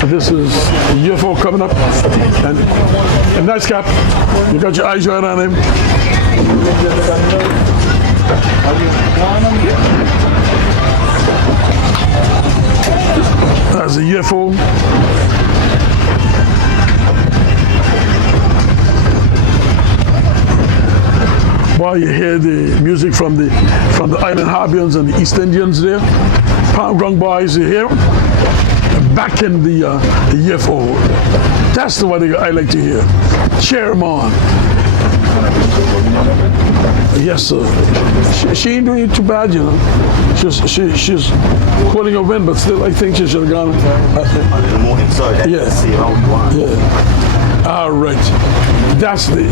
This is a UFO coming up. And nice Cap. You got your eyes right on him. That's a UFO. While you hear the music from the Island Harbians and the East Indians there, Palm Grung boys, you hear them? Back in the UFO. That's the one I like to hear. Cheer them on. Yes, sir. She ain't doing it too bad, you know. She's holding her wind, but still, I think she should have gone. A little more inside. Yeah. See how we want. Yeah. All right. That's the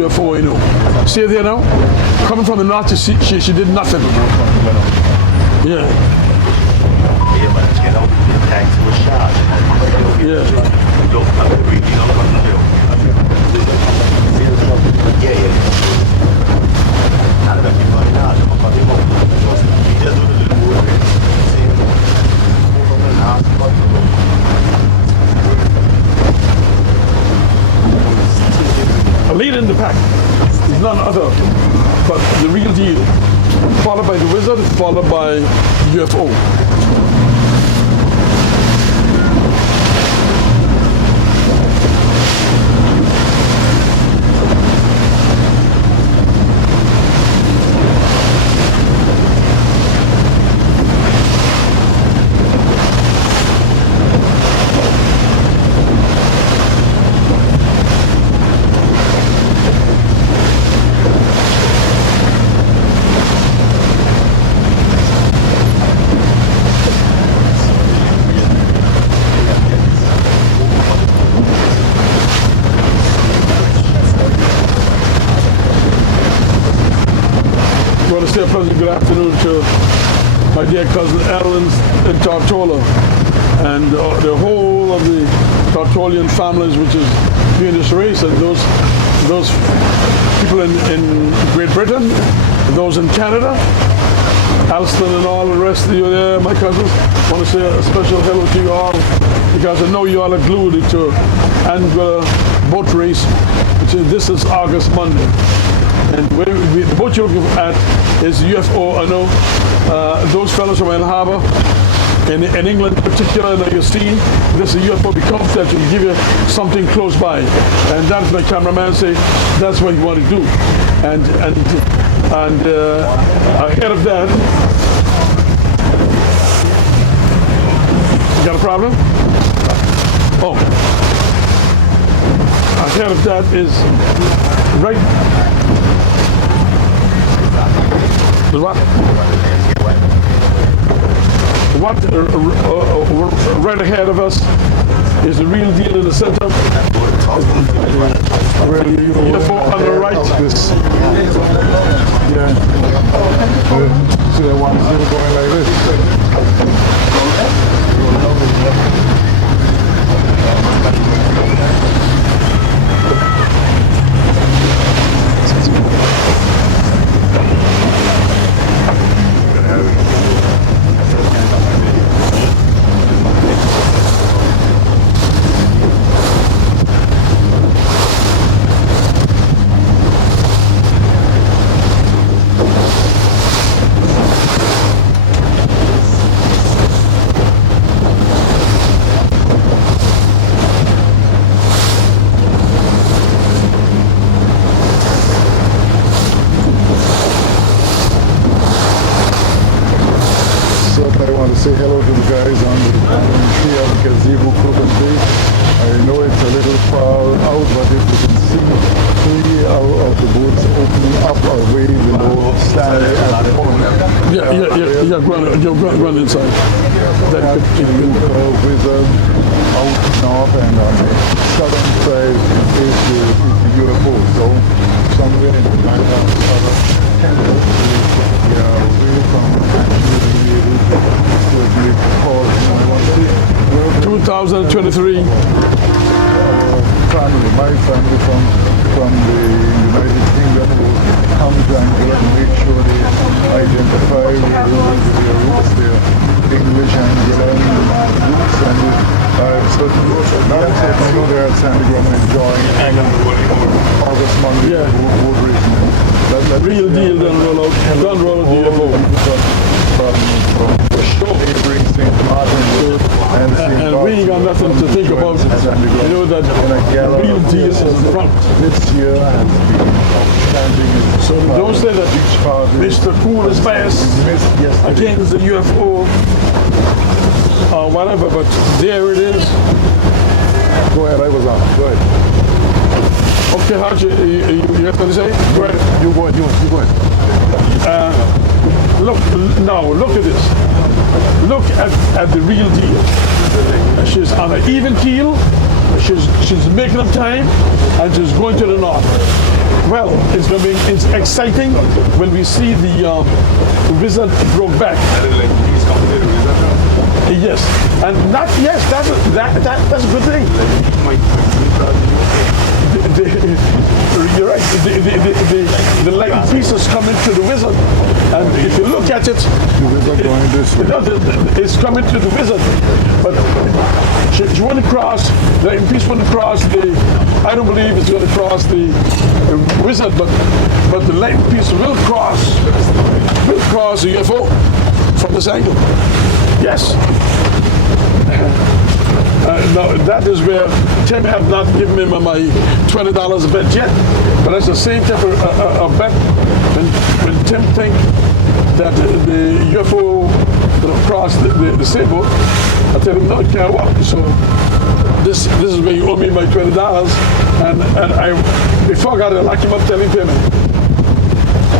UFO, you know. See it there now? Coming from the north, she did nothing. Yeah. Yeah, but get out the taxi was shot. Yeah. Leading the pack is none other but the real deal, followed by the wizard, followed by UFO. I want to say a pleasant good afternoon to my dear cousin Ellen in Tortola. and the whole of the Tortolian families, which is doing this race, and those people in Great Britain, those in Canada, Alston and all the rest of you there, my cousins, want to say a special hello to you all, because I know you all are glued to Anguilla boat race, this is August Monday. And the boat you're looking at is UFO. I know those fellows from El Harbor, in England in particular, that you see, this is UFO because that will give you something close by. And that's my cameraman say, that's what you want to do. And ahead of that, you got a problem? Oh. Ahead of that is right. What? Right ahead of us is the real deal in the center. UFO on the right. So the ones that are going like this. Say hello to the guys on the gazebo Crooked Bay. I know it's a little far out, but if you can see 3 of the boats opening up away below Stanley at the corner. Run inside. That Wizard out north, and on the southern side is the UFO. So somewhere in the back of the southern away from actually being able to 2023. Family, my family from the United Kingdom will come to Anguilla and make sure they identify their roots, their English Anguillan roots, and certainly know they're at Sandy Grove enjoying August Monday boat racing. Real deal done roll out the UFO. From neighboring St. Martin and we ain't got nothing to think about. You know that the real deal is in front. This year has been outstanding. So don't say that Mr. Cool is biased against the UFO or whatever, but there it is. Go ahead, I was on. Go ahead. Okay, Haj, you have to say? Go ahead. You go ahead. Look at this. Look at the real deal. She's on an even keel. She's making up time, and she's going to the north. Well, it's exciting when we see the Wizard broke back. Yes, and that's a good thing. You're right. The light pieces come into the Wizard, and if you look at it, it's coming to the Wizard. But she wouldn't cross. The light piece wouldn't cross the. I don't believe it's going to cross the Wizard, but the light piece will cross the UFO from this angle. Yes. Now that is where Tim have not given me my $20 a bet yet, but that's the same type of bet. When Tim think that the UFO will cross the sailboat, I tell him no, it can't work. So this is where you owe me my $20, and I before I got to lock him up, tell him payment.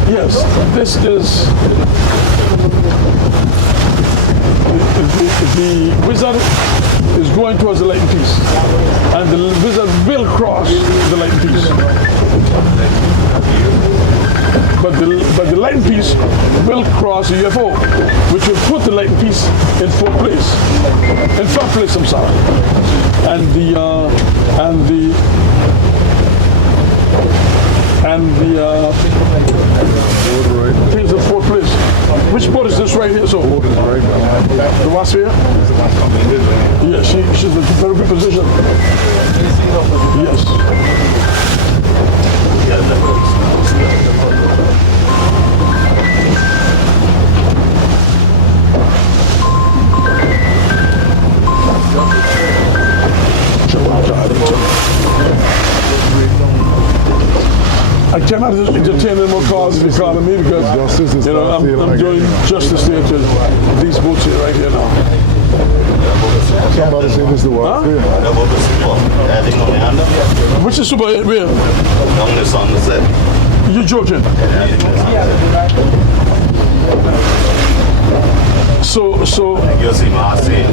Yes, this is. The Wizard is going towards the light piece, and the Wizard will cross the light piece. But the light piece will cross the UFO, which will put the light piece in fourth place. In front place, I'm sorry. And the things in fourth place. Which boat is this right here? So Boat is right behind. the what's here? Yeah, she's in a very good position. Yes. I cannot entertain any more calls in the economy because I'm doing justice here to these boats here right here now. Somebody said this is the worst thing. Which is super where? Down the sun, that's it. You joking? So You'll see my scene.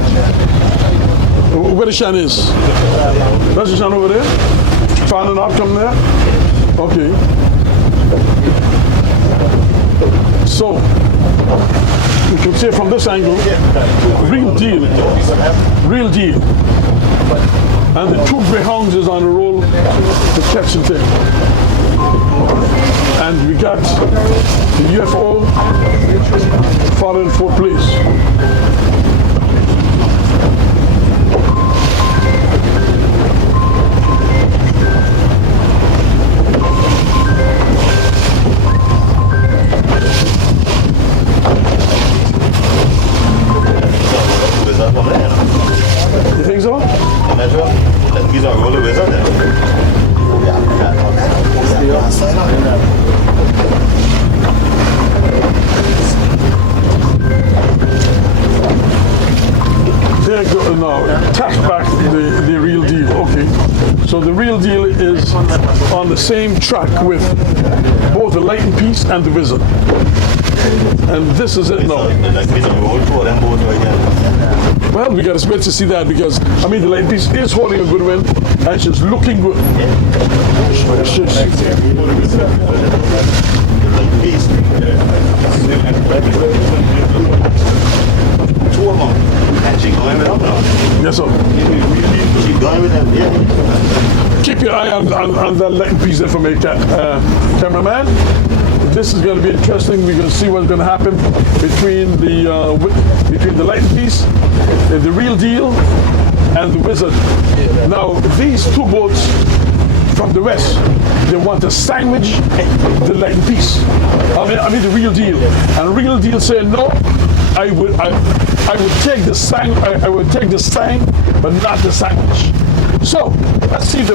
where the shan is? That's the shan over there? Found an outcome there? Okay. So you can see from this angle, real deal. And the two greyhounds is on the roll to catch the thing. And we got the UFO following fourth place. You think so? These are roller wizard then. There go now. Tap back the real deal. Okay. So the real deal is on the same track with both the Lightning Piece and the Wizard. And this is it now. Well, we got to wait to see that because I mean the Lightning Piece is holding a good win and she's looking good. Two of them. And she going with them now. Yes, sir. She going with them, yeah. Keep your eye on that Lightning Piece there for me, cameraman. This is going to be interesting. We're going to see what's going to happen between the Lightning Piece, the real deal, and the Wizard. Now, these two boats from the west, they want to sandwich the Lightning Piece. I mean the real deal. And real deal saying no. I would take the sang, but not the sandwich. So let's see if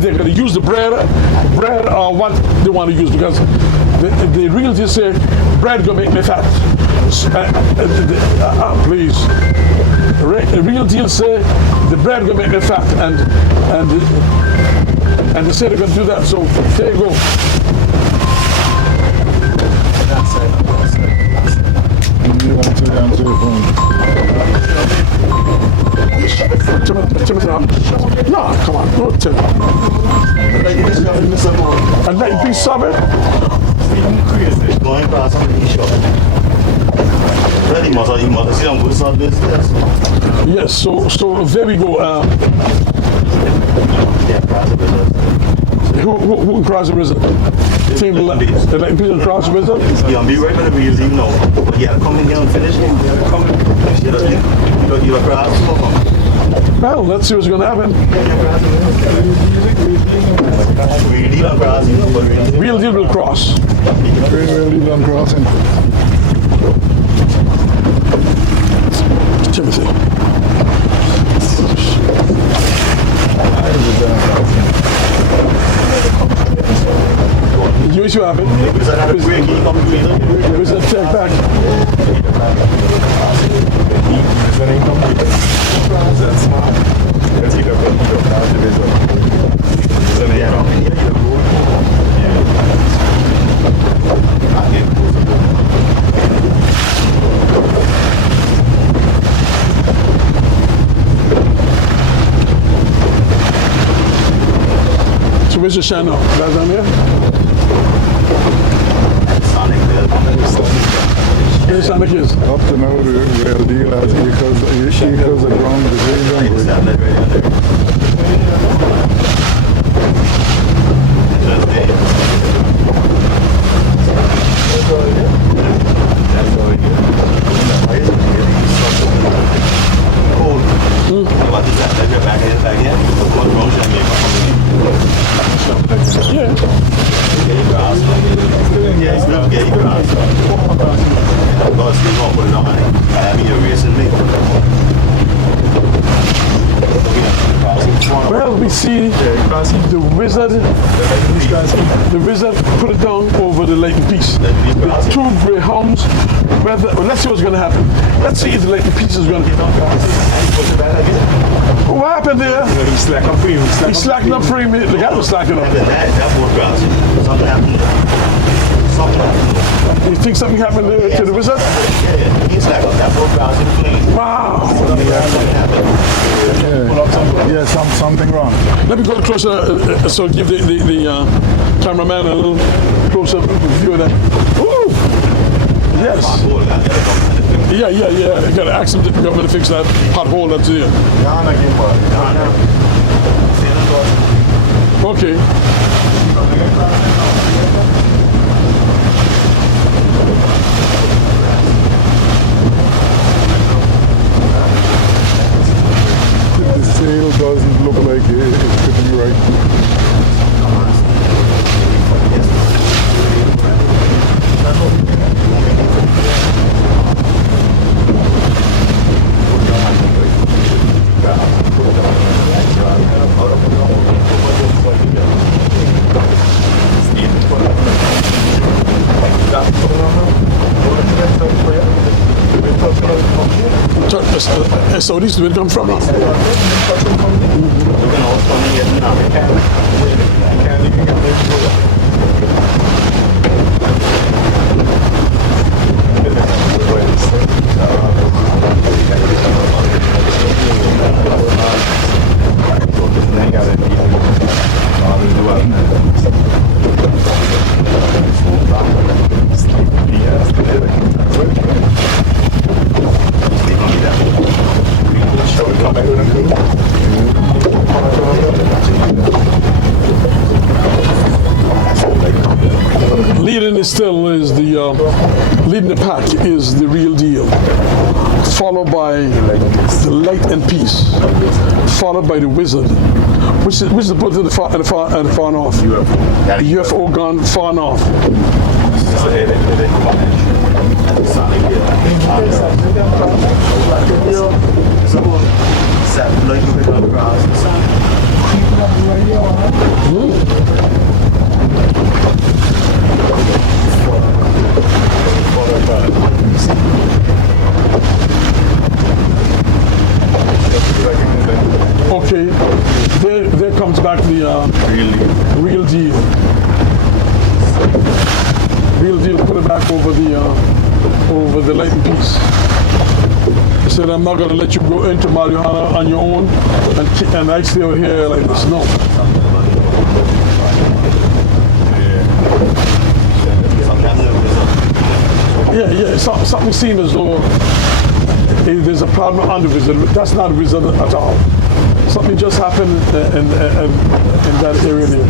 they're gonna use the bread or what they want to use because the real deal say bread gonna make me fat. Please. The real deal say the bread gonna make me fat and they say they're gonna do that. So there you go. No, come on, no Tim. And let it be solid. Going past the shop. He must have seen them good service. Yes, so there we go. Who crossed the Wizard? Team the Lightning Piece cross the Wizard? Yeah, be right by the wheels even now. But yeah, come in here and finish it. You're cross. Well, let's see what's going to happen. Real deal and cross, Real deal will cross. Real deal and crossing. Timothy. You see what happened? Wizard take back. So where's your channel? That's down there? Sonic there. This time it is. Up to now, the real deal has acres of ground is really It's done. that right under. Just there. That's all you cold. What is that? Let me back here. One motion and Yeah. grass. Yeah, still get grass. But still not put it on. I mean, you're racing me. Well, we see the wizard put it down over the Leighton piece. The two greyhounds, well, let's see what's going to happen. Let's see if the Leighton piece is going to... What happened there? He slacked up for you. He slacking up for him. The guy was slacking up. That's more grass. Something happened. Something happened. You think something happened to the wizard? Yeah. He's like, that's more grass in place. Wow. Something happened. Yeah, something wrong. Let me go closer, so give the cameraman a little closer view of that. Ooh! Yes. Yeah. You gotta ask them to come to fix that pothole that's there. Okay. The sail doesn't look like it's fitting right. So these did come from? Leading the pack is the real deal, followed by the Light and Peace, followed by the Wizard, which is put to the far north. The UFO gone far north. Okay, there comes back the real deal. Real deal put it back over the Light and Peace. He said, I'm not going to let you go into marijuana on your own and I stay over here like this. No. Yeah, something seems as though there's a problem on the Wizard. That's not a Wizard at all. Something just happened in that area there.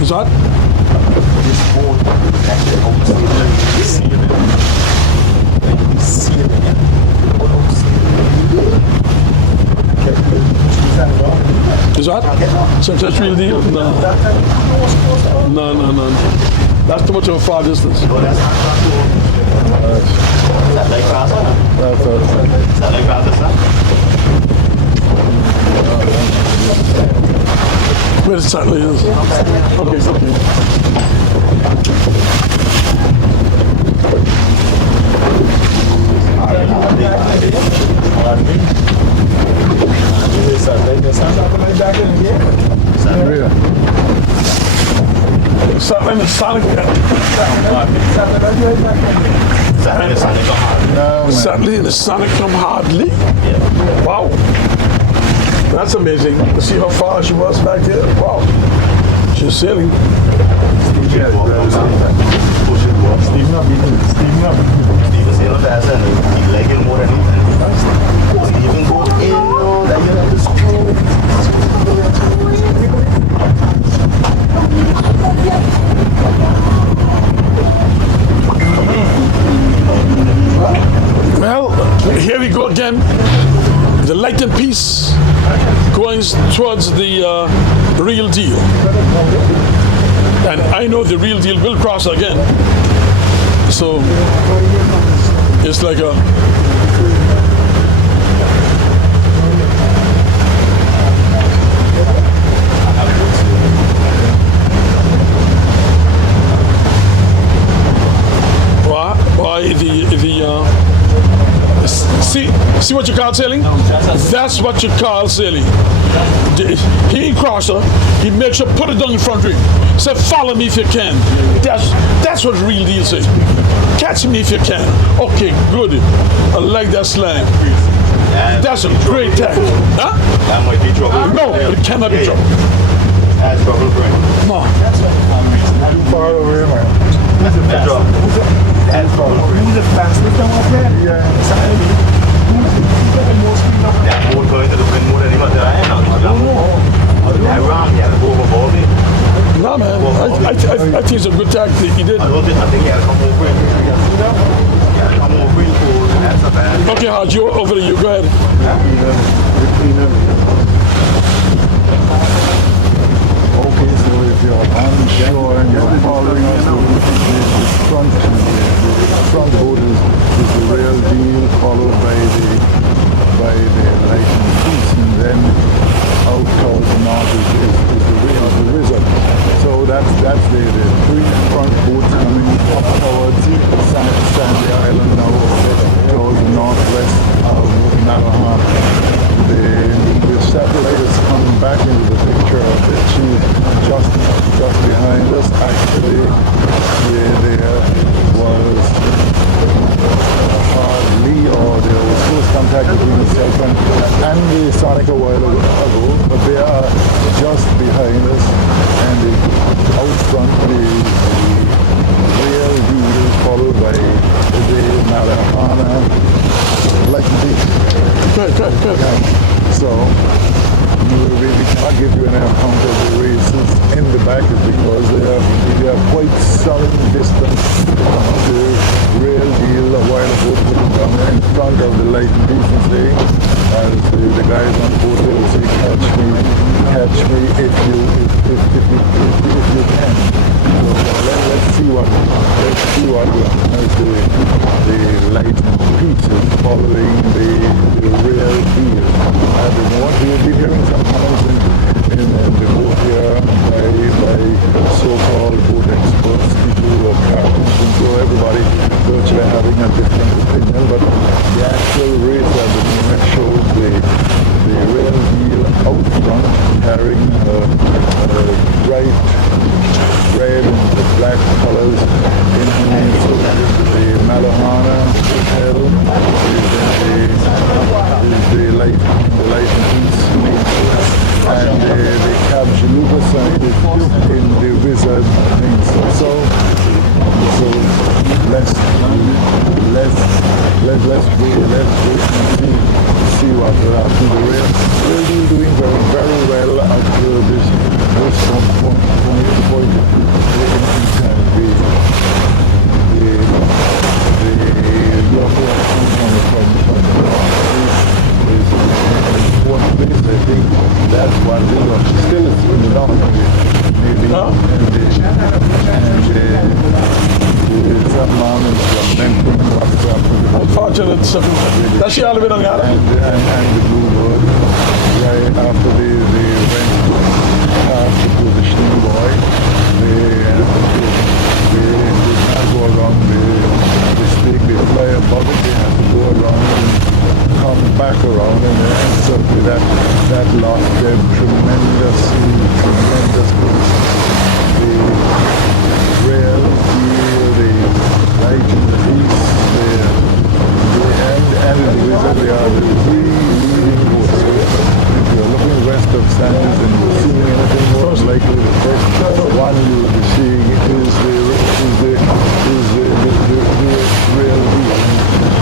Is that? Is that? So that's real deal? No. No. That's too much of a far distance. Is that like grass? Is that like grass? Where it certainly is. Okay. Where? Something in the Sonic. Saturday in the Sonic come hardly. Wow. That's amazing. To see how far she was back there. Wow. She's sailing. Steven sailing faster and he's legging more than anything. Steven go in on that, you have to screw. Well, here we go again. The light and peace going towards the real deal. And I know the real deal will cross again. So it's like a see what you call sailing? That's what you call sailing. He ain't cross her. He makes her put it down in front of him. Say, follow me if you can. That's what real deal says. Catch me if you can. Okay, good. I like that slang. That's a great tag. Huh? That might be trouble. No, it cannot be trouble. That's trouble for him. No. Too far away, man. That's trouble. That's trouble for him. Who's the fastest one up there? Yeah. That boat going to the wind more than anyone that I am. I ram, yeah, go overboard me. No, man. I think it's a good tag that he did. I think he had to come over it. He had to come over it. That's a bad. Okay, Haj, you're over there. You go ahead. Okay, so if you're onshore and you're following us, the front boat is the real deal, followed by the light and peace, and then out towards the north is the wizard. So that's the three front boats coming up towards Sandy Island now, towards the northwest of Nalahan. The satellite is coming back into the picture. She's just behind us. Actually, there was hardly, or there was close contact between myself and the Sonic a while ago, but they are just behind us, and out front the real deal, followed by the Malahana Lightning. Good. So we cannot give you an account of the races in the back because they are quite some distance from the real deal. A while ago, putting down in front of the light and peace and saying, as the guys on board they will say, catch me if you can. So let's see what as the light and peace is following the real deal. We'll be hearing some comments in the boat here by so-called boat experts, people who are captains, and so everybody virtually having a different opinion, but the actual race at the moment shows the real deal out front, carrying bright red and the black colors in hand. So the Malahana Hill is the light and peace, and the Cab Jaluga side is in the wizard things. So let's wait and see what will happen. We'll be doing very, very well at this point in time. The operation from is one place. I think that's what we are still in the north, maybe, and some man is lamenting what's happening. Unfortunate. That's the other bit on that. And the blue bird, right after they went past the positioning boy, they did not go around the stake, they fly above it, they had to go around certainly that lost them tremendous boost. The rail, the light in the east, and in the wizard, they are the three leading boats. So if you're looking west of Sanders and you're seeing anything more likely, the first one you'll be seeing is the rail deal.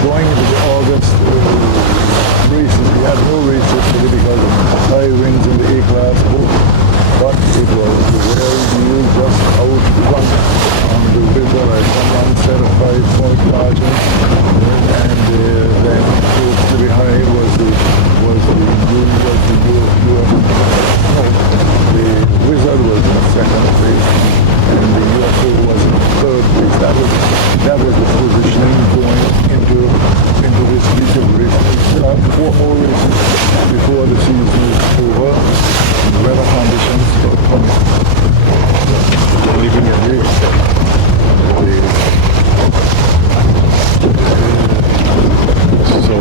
Going into the August races, we had no races yesterday because of high winds in the A-class boat, but it was the rail deal just out front on the river. Someone set a 5-point margin, and then close to behind was the Wizard was in second place, and the UFO was in third place. That was the positioning going into this week of races. We still have 4 more races before the season is over. The weather conditions are coming. Leaving a race. So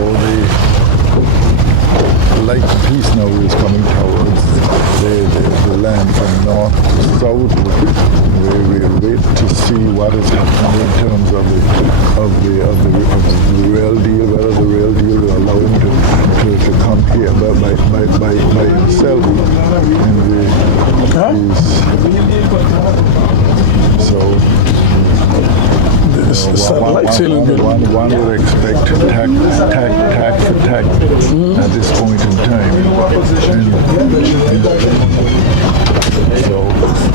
the light piece now is coming towards the land from north to south. We wait to see what is happening in terms of the rail deal, whether the rail deal will allow him to come here by himself. One would expect tack for tack at this point in time. So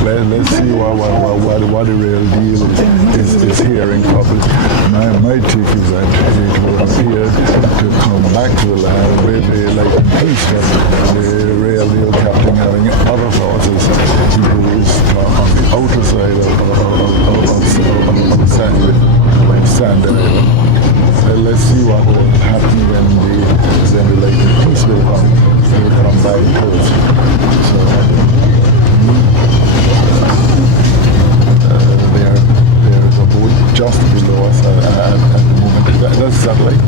let's see what the real deal is here in public. My take is that it will appear to come back to the land with like peace, the real deal captain having other thoughts as he goes on the outer side of Sand Island. Let's see what will happen when the like peace will come by close. So there's a boat just below us at the moment. That's satellite.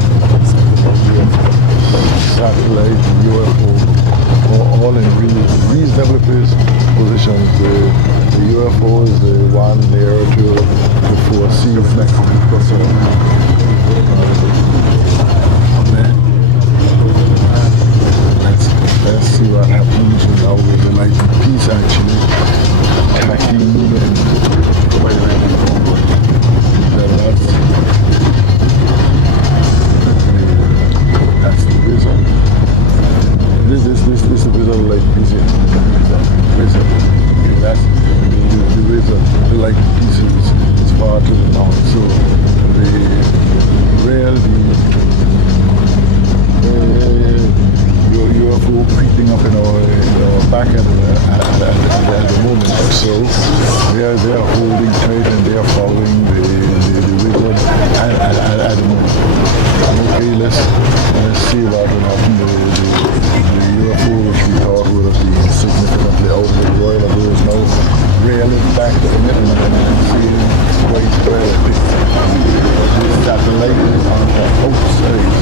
Satellite, UFO, all in reasonable positions. The UFO is the one near to the 4 seas next to the Let's see what happens now with the light piece actually attacking and that's the result. This is the result light piece here. That's the result. The light piece is far to the north. So the rail, UFO creeping up in our back at the moment. So they are holding tight and they are following the wizard at the moment. Okay, let's see what will happen. The UFO, which we thought would have been significantly out of the Royal Abuse, now railing back to the middle and seeing quite well. That the light is on the outside.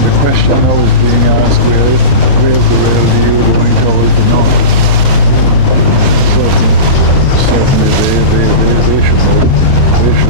The question now is being asked, where's the rail deal going towards the north? Certainly they should know. They should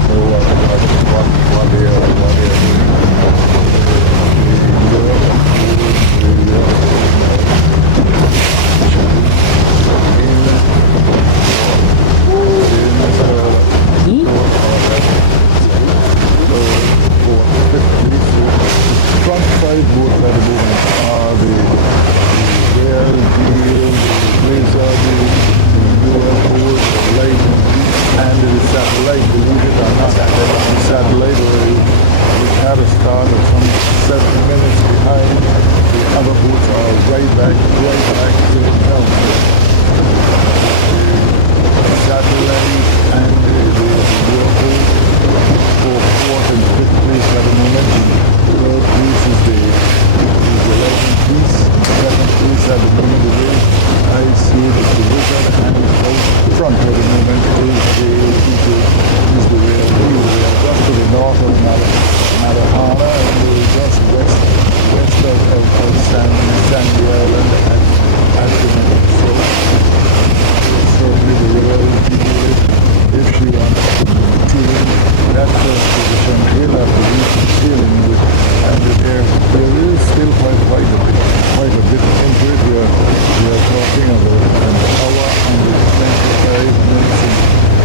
dealing with, and there is still quite a bit into it. We are talking about an hour and 25 minutes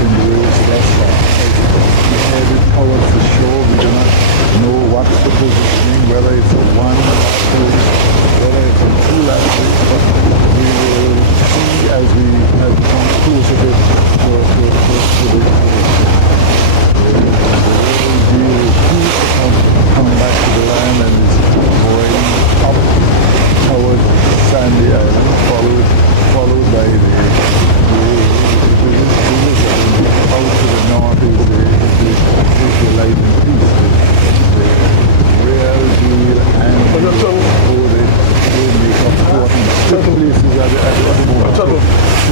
in the race thus far. We headed towards the shore. We do not know what's the positioning, whether it's a one-lap race, whether it's a two-lap race, but we will see as we come closer to the deal come back to the land and is going up toward Sandy Island, followed by the out to the north is the light and peace, the real deal, and they make up certain places at the moment. So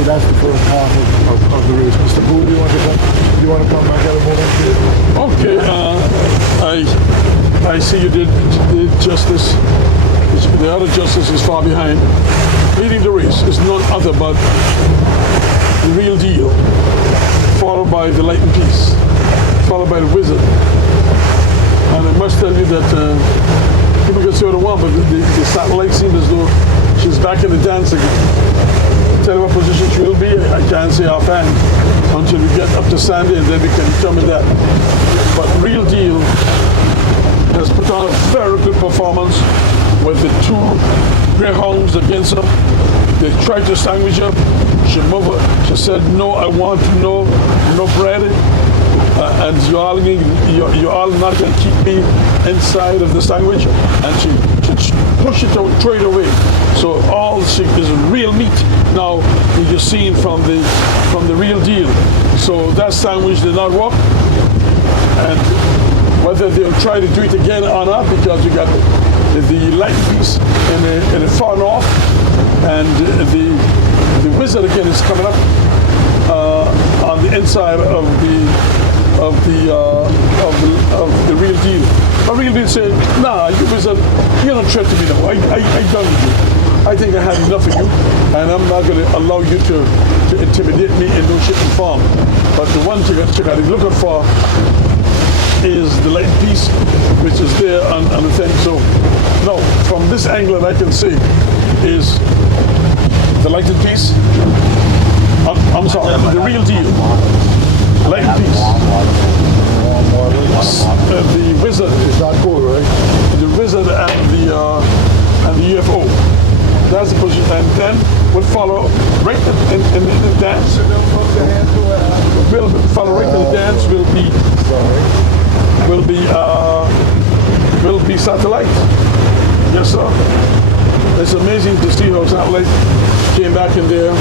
that's the first half of the race. Mr. Boo, do you want to come back at a moment? Okay, I see you did justice. The other justice is far behind. Leading the race is none other but the real deal, followed by the light and peace, followed by the wizard. And I must tell you that people can say what they want, but the satellite seems as though she's back in the dance again. Tell you what position she will be, I can't say offhand until we get up to Sandy, and then we can determine that. But real deal has put on a very good performance with the two greyhounds against her. They tried to sandwich her. She moved her. She said, "No, I want no bread, and you all not going to keep me inside of the sandwich." And she pushed it out, threw it away. So all she is real meat now. You're seeing from the real deal. So that sandwich did not work, and whether they'll try to do it again or not, because you got the light piece in the far north, and the wizard again is coming up on the inside of the real deal. The real deal said, "Nah, you wizard, you're not threat to me now. I done with you. I think I had enough of you, and I'm not going to allow you to intimidate me in no shape and form." But the one thing that I'm looking for is the light piece, which is there on the thing. So now, from this angle that I can see is the lighted piece. I'm sorry, the real deal. Lighted piece. The wizard is not cool, right? The wizard and the UFO. That's the position, and then we'll follow right in the dance. We'll follow right in the dance. Will be satellite. Yes, sir. It's amazing to see how satellite came back in there.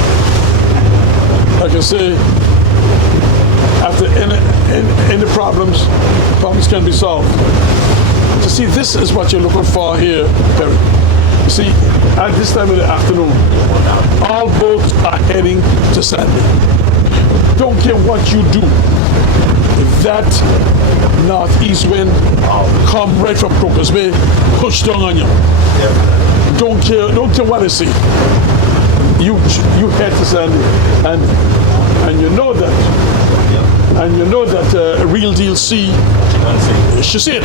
Like I say, after any problems can be solved. To see, this is what you're looking for here, Perry. You see, at this time of the afternoon, all boats are heading to Sandy. Don't care what you do. If that northeast wind come right from Crocus Bay, push down on you. Don't care what they see. You head to Sandy, and you know that, and you know that real deal see. She see it.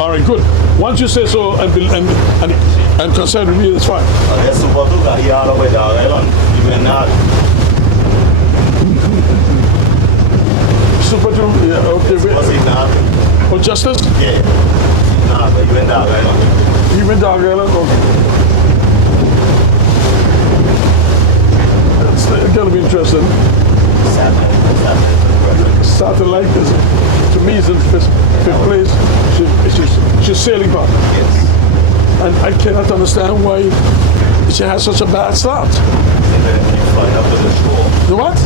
All right, good. Once you say so and concern with me, it's fine. Super, yeah, okay. Oh, Justice? Yeah. Nah, but you went Dog Island. You went Dog Island? Okay. It's gonna be interesting. Satellite is, to me, is in fifth place. She's sailing back. Yes. And I cannot understand why she has such a bad start. The what?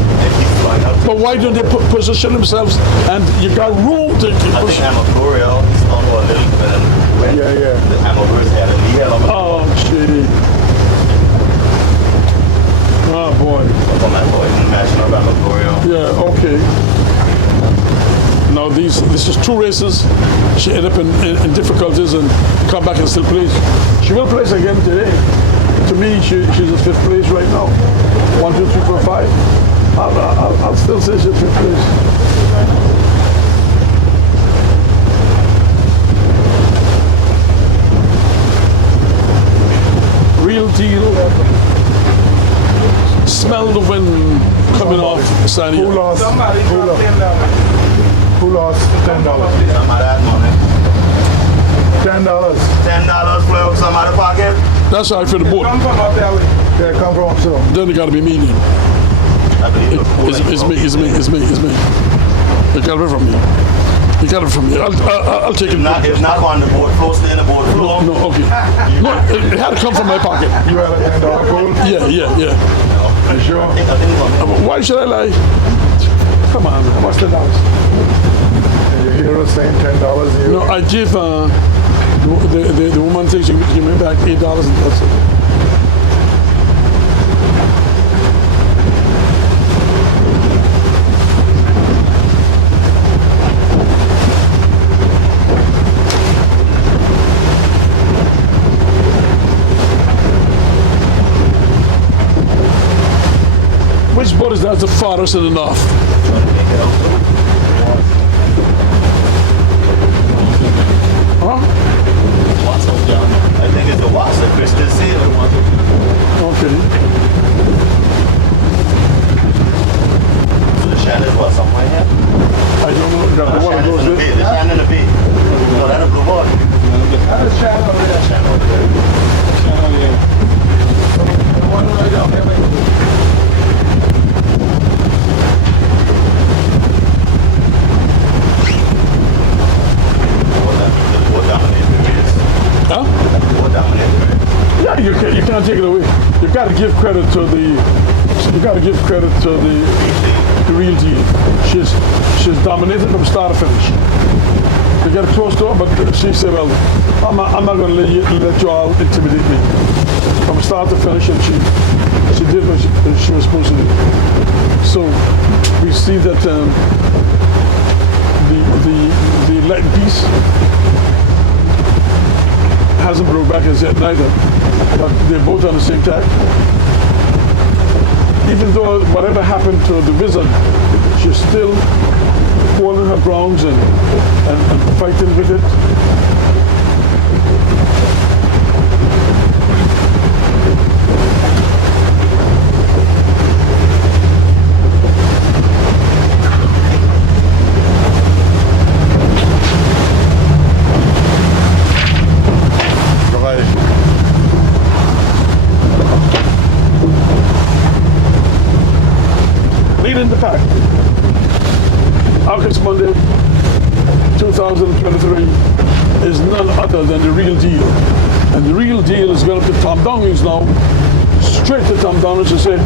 But why don't they position themselves and you got room to keep pushing? I think Emile is on a little bit. Yeah. The Emile had a knee on. Oh, gee. Oh, boy. On that boy, National Emile. Yeah, okay. Now this is two races. She ended up in difficulties and come back and still place. She will place again today. To me, she's in fifth place right now. 1, 2, 3, 4, 5. I'll still say she's fifth place. understand Who you. lost? Somebody Who dropped lost? $10. Who lost $10? Somebody had money. $10. $10 fly out somebody's pocket. That's all right for the boat. Come from up there with Yeah, come from so. Then it got to be me. Then. I believe It's me. You got it from me. You got it from me. I'll take it. It's not on the board floor, stay in the board floor. No, okay. No, it had to come from my pocket. You had a $10 goal? Yeah. You sure? I think it's on. Why should I lie? Come on, what's the $10? You hear us saying $10 you? No, I give the woman says she give me back $8 and that's it. Which boat is that? The farthest in the north? Huh? I think it's the Watson Crystal Seal. Okay. So the shadow is what, somewhere here? I don't know. Got the water Shadow goes in the bay. with. The shadow in the bay. No, that's a blue ball. That's a shadow over there. Shadow over there. The one right up there. Huh? What dominate? Yeah, you can't take it away. You got to give credit to the real deal. She's dominated from start to finish. They get close to her, but she said, "Well, I'm not going to let you all intimidate me from start to finish." And she did what she was supposed to do. So we see that the Latin piece hasn't broke back as yet neither, but they're both on the same tack. Even though whatever happened to the Wizard, she's still holding her grounds and fighting with it. Leading the pack. August Monday, 2023 is none other than the real deal. And the real deal is going to Tom Downing's now. Straight to Tom Downing to say,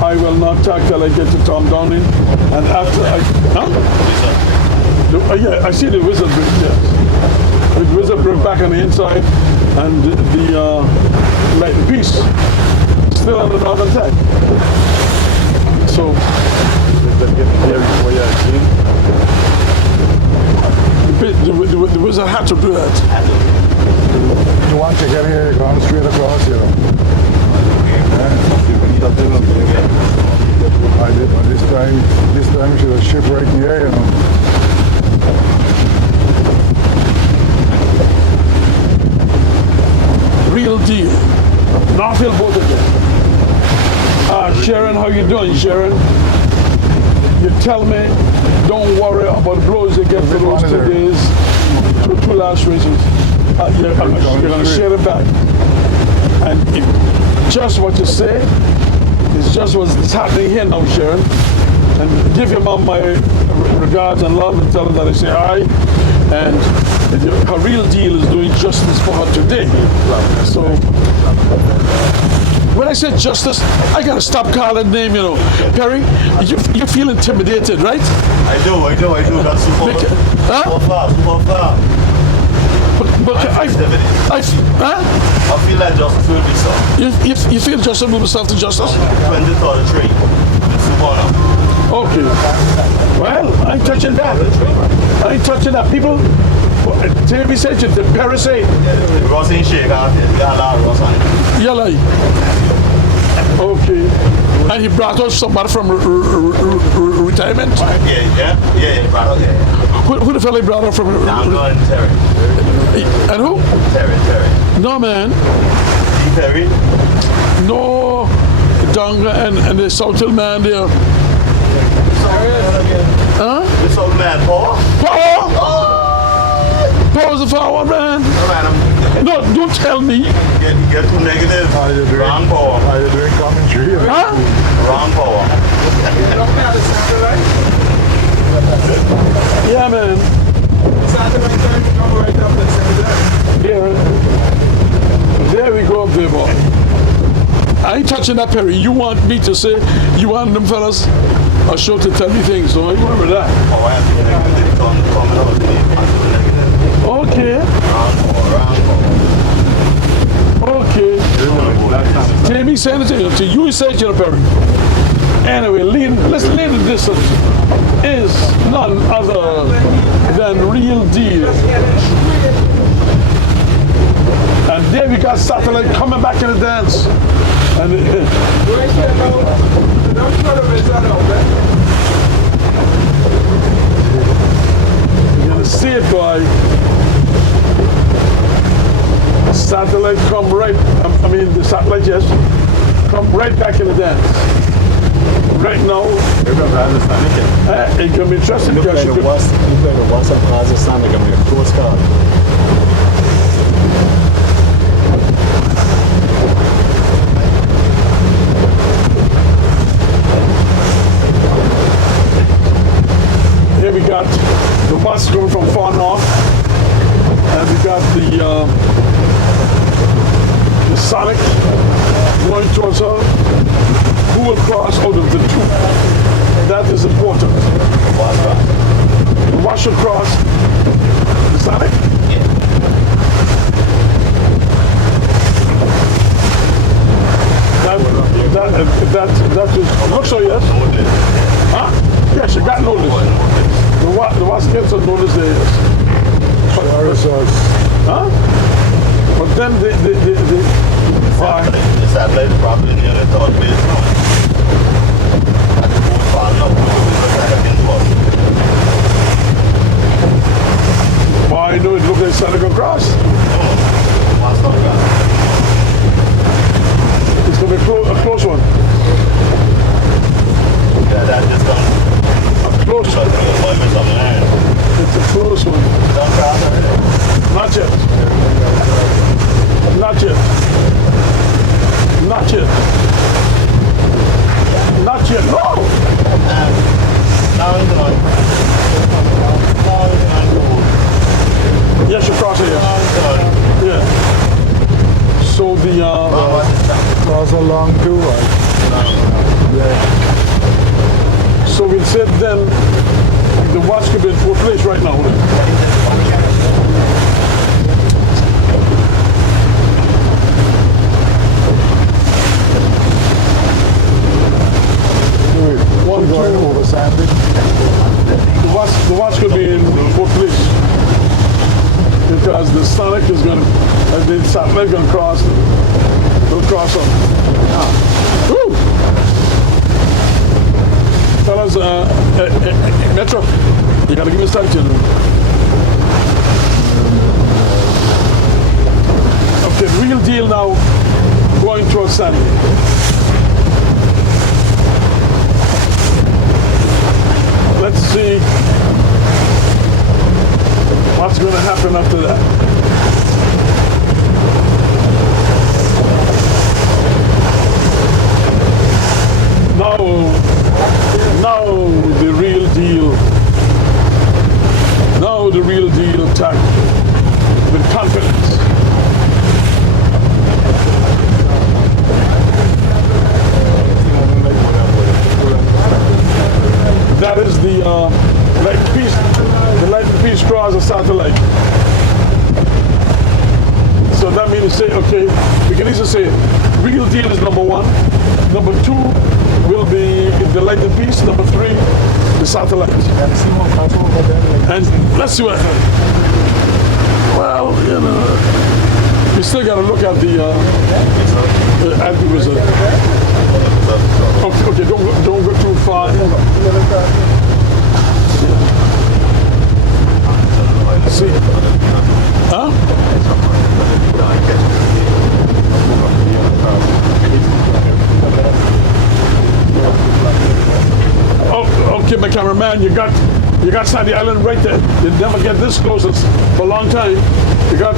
I will not tag till I get to Tom Downing. And after yeah, I see the Wizard break, yes. The Wizard broke back on the inside and the light piece still on the northern tag. So the Wizard had to do that. You want to get here, you're going straight across, you know. I did, but this time you should have shipped right in the air, you know. Real deal. Northfield boat again. Sharon, how you doing, Sharon? You tell me, don't worry about the blows you get for those 2 days, two last races. You're going to share it back. And just what you say is just what's happening here now, Sharon. And give your mom my regards and love and tell her that I say hi. And her real deal is doing justice for her today. So when I say justice, I gotta stop calling name, you know. Perry, you feel intimidated, right? I do. That's super far. But I feel like justice will be solved. You feel justice will be solved to justice? 23rd of tree. Okay. Well, I ain't touching that. People, Timmy said to the Perry say. Ross ain't shake out there. We got a lot of Ross on it. Yeah, like. Okay. And he brought us somebody from retirement? Yeah, brought out there. Who the fella he brought up from? Donga and Terry. And who? Terry. No, man. Terry? No. Donga and the South Hill man there. Huh? This old man, Paul. Paul? Paul's the forward man. No, don't tell me. Get too negative. How you doing? Wrong Paul. How you doing? Commentary. Huh? Wrong Paul. You don't have the satellite? Yeah, man. The satellite time to come right up and send that. Yeah. There we go up there, boy. I ain't touching that, Perry. You want me to say, you want them fellas a show to tell me things, so I remember that. Oh, I have to negative. They coming out. They negative. Okay. Wrong Paul. Okay. Jamie saying it to you, he said, you know, Perry. Anyway, let's lead the distance is none other than Real Deal. And there we got Satellite coming back in the dance. And Right here now, don't try to miss that out, man. you're gonna see it, boy. Satellite come right, I mean the Satellite, yes, come right back in the dance. Right now, it's gonna be interesting because you could, What's up, Kazakhstan? They're gonna be a close call. here we got the bus coming from far north, and we got the Sonic going towards her. Who will cross out of the two? That is important. The Wash will cross. The Sonic? That is, looks so, yes? Huh? Yes, you got notice. The Wash gets a notice there, yes. Huh? But then why? The satellite is probably near the third base now. At the boat far enough to the second bus. Why do it look like Sonic across? What's not gone? It's going to be a close one. Yeah, that just done. A close Because one. the appointment is on land. It's a close one. Done cross already? Not yet. Not yet. Not yet. Not yet. No! Now he's on. Now he's on. Yes, you're crossing it. Now he's on. Yeah. So the Cross along too, right? Yeah. so we said then the watch could be in full place right now. One, Going two. over Sandy. The watch could be in full place because the Sonic is going to, and the Satellite going to cross. They'll cross on. Woo! Fellas, Metro, you got to give me a start to Okay, Real Deal now going towards Sandy. Let's see what's going to happen after that. Now the Real Deal. Now the Real Deal attack with confidence. That is the light and peace cross of Satellite. So that means to say, okay, we can easily say Real Deal is number one. Number two will be the light and peace. Number three, the Satellite. And let's see what happens. Well, you know, we still got to look at the result. Okay, don't go too far. See? Huh? Oh, man, you got Sandy Island right there. You never get this close for a long time. You got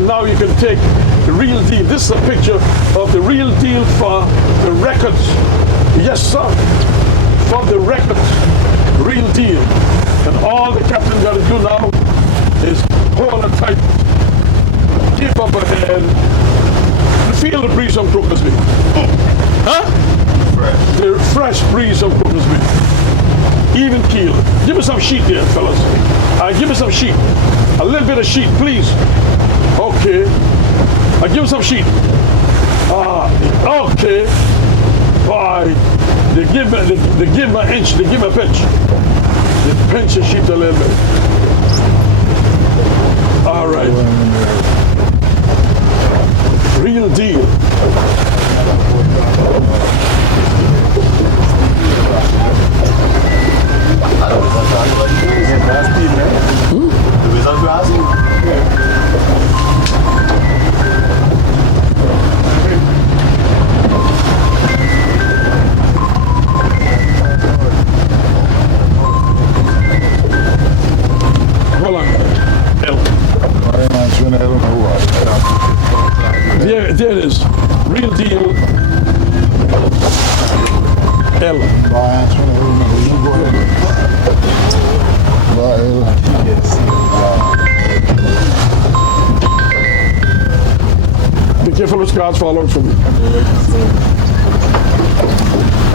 now you can take the real deal. This is a picture of the real deal for the records. Yes, sir. For the records. Real deal. And all the captain got to do now is hold it tight. Keep up ahead. Feel the breeze on Crocus Bay. Huh? Fresh. The fresh breeze of Crocus Bay. Even keel. Give me some sheet there, fellas. Give me some sheet. A little bit of sheet, please. Okay. Give me some sheet. Okay. Bye. They give me an inch. They give me a pinch. They pinch the sheet a little bit. All right. Real deal. The wizard grass? Hold on. L. There it is. Real deal. L. Be careful which cards fall out from you.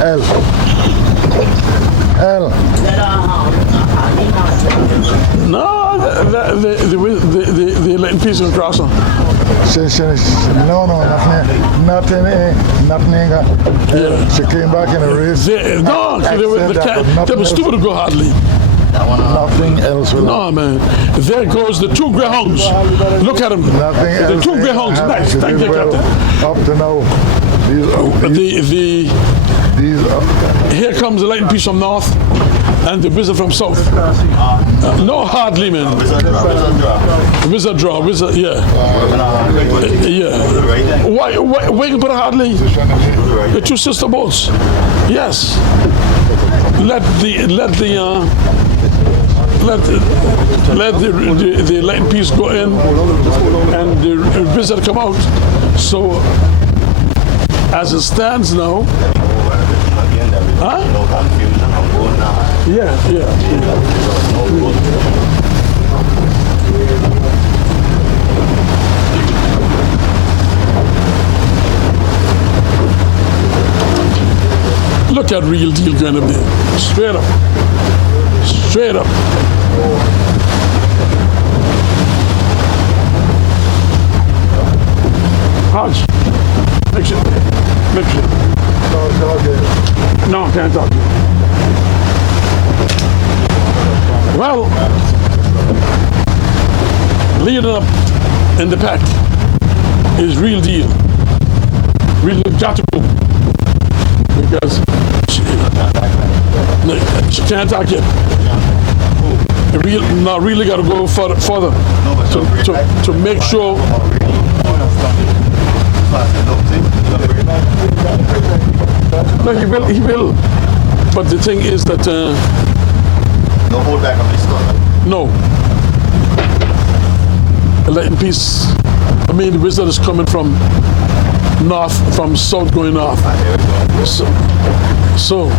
L. No, the Latin piece of crosser. No, nothing. She came back in a race. They were stupid to go hardly. Nothing else will No, man. There goes the two greyhounds. Look at them. Nothing The else two greyhounds. Nice. Thank you, Captain. Up to now. Here comes the Latin piece from north and the wizard from south. No hardly, man. Wizard draw. Wizard, yeah. Yeah. Why you put a hardly? The two sister boats. Yes. Let the Latin piece go in and the wizard come out. So as it stands now, huh? No confusion. I'm going now. Yeah. Look at real deal going up there. Straight up. Straight up. Hodge. Mix it. No, I can't talk to you. Well, leading up in the pack is real deal. Real deal got to go. Because she can't attack yet. Really got to go further to make sure. No, he will. But the thing is that No hold back on this stuff. no. A Latin piece. I mean, the wizard is coming from north, from south going north. So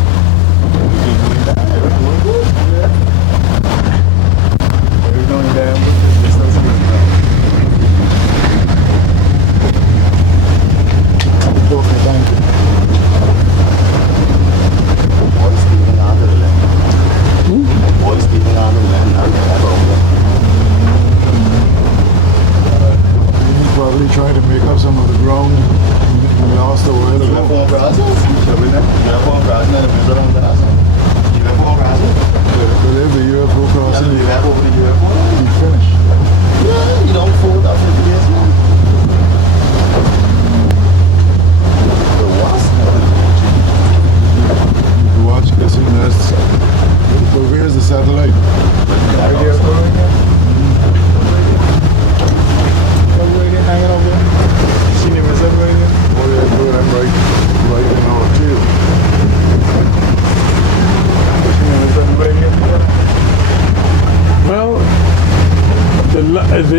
Probably trying to make up some of the ground we lost a while ago. Believe the UFO crossing, we finished.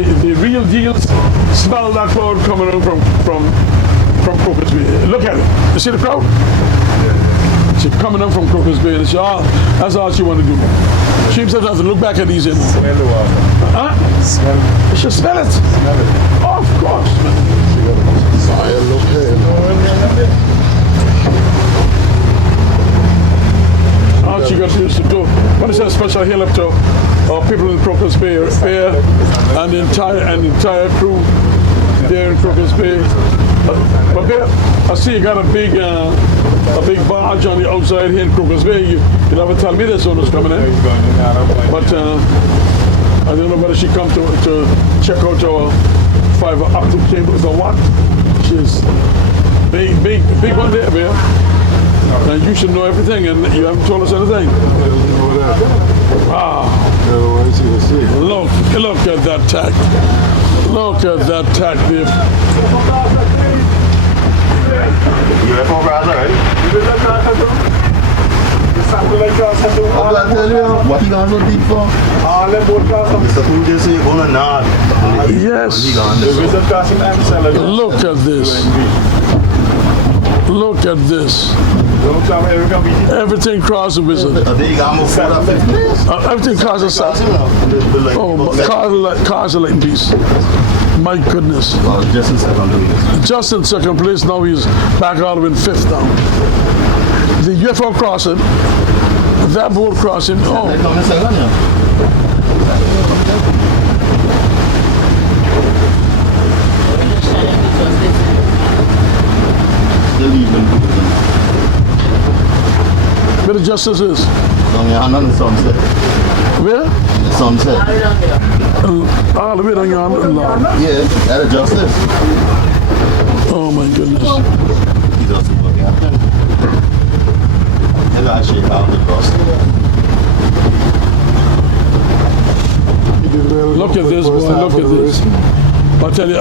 the real deals smell that crowd coming out from Crocus Bay. Look at it. You see the crowd? She's coming out from Crocus Bay and she, that's all she want to do. She himself has to look back at these in. Smell the water. Huh? Smell it. She smell it. Smell it. Oh, of course. Fire, look here. All she got to do is to do. Want to send a special hail up to people in Crocus Bay and the entire crew there in Crocus Bay. But there, I see you got a big barge on the outside here in Crocus Bay. You never tell me this one was coming in. But I don't know whether she come to check out our fiber optic cables or what. She's big one there, man. And you should know everything, and you haven't told us anything. Wow. Look at that tack. Look at that tack there. UFO browser, right? What you guys are deep for? Mr. Pooh just say on a nod. Yes. Look at this. Look at this. Everything cross the wizard. Everything cross the south. Oh, cars are like peace. My goodness. Just in second place. Now he's back out of in fifth now. The UFO crossing. That boat crossing. Oh. Where the justice is? On the sunset. Where? The sunset. All the way down here. Yeah, at a justice. Oh my goodness. He doesn't look at them. They'll actually have the dust. Look at this, boy. Look at this. I tell you,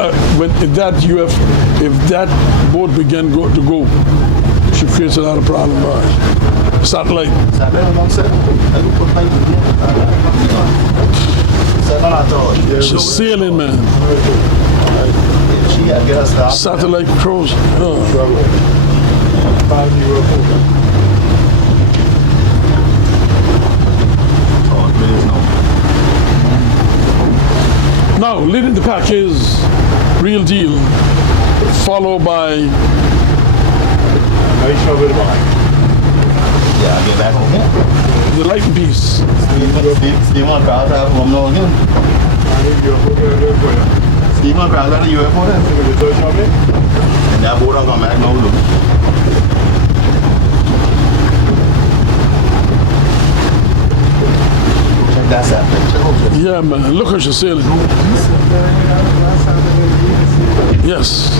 if that boat began to go, she creates a lot of problem, boy. Satellite. She's sailing, man. Satellite crows. Oh. Now, leading the pack is Real Deal, followed by Yeah, I'll get back on here. the Light Piece. Steve on crowd have one more again. Steve on crowd at the UFO then. And that boat I'm going back now, look. Check that side. Yeah, man. Look how she's sailing. Yes.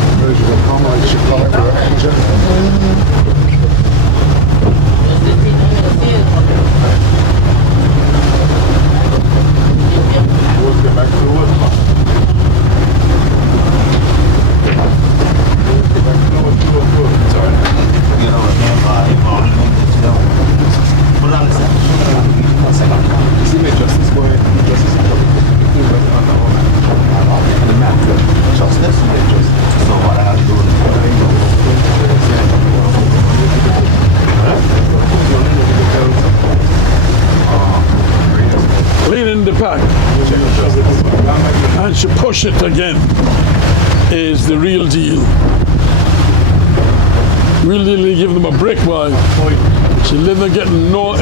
Leading the pack, and she push it again, is the Real Deal. Real Deal give them a break, boy. She didn't get no.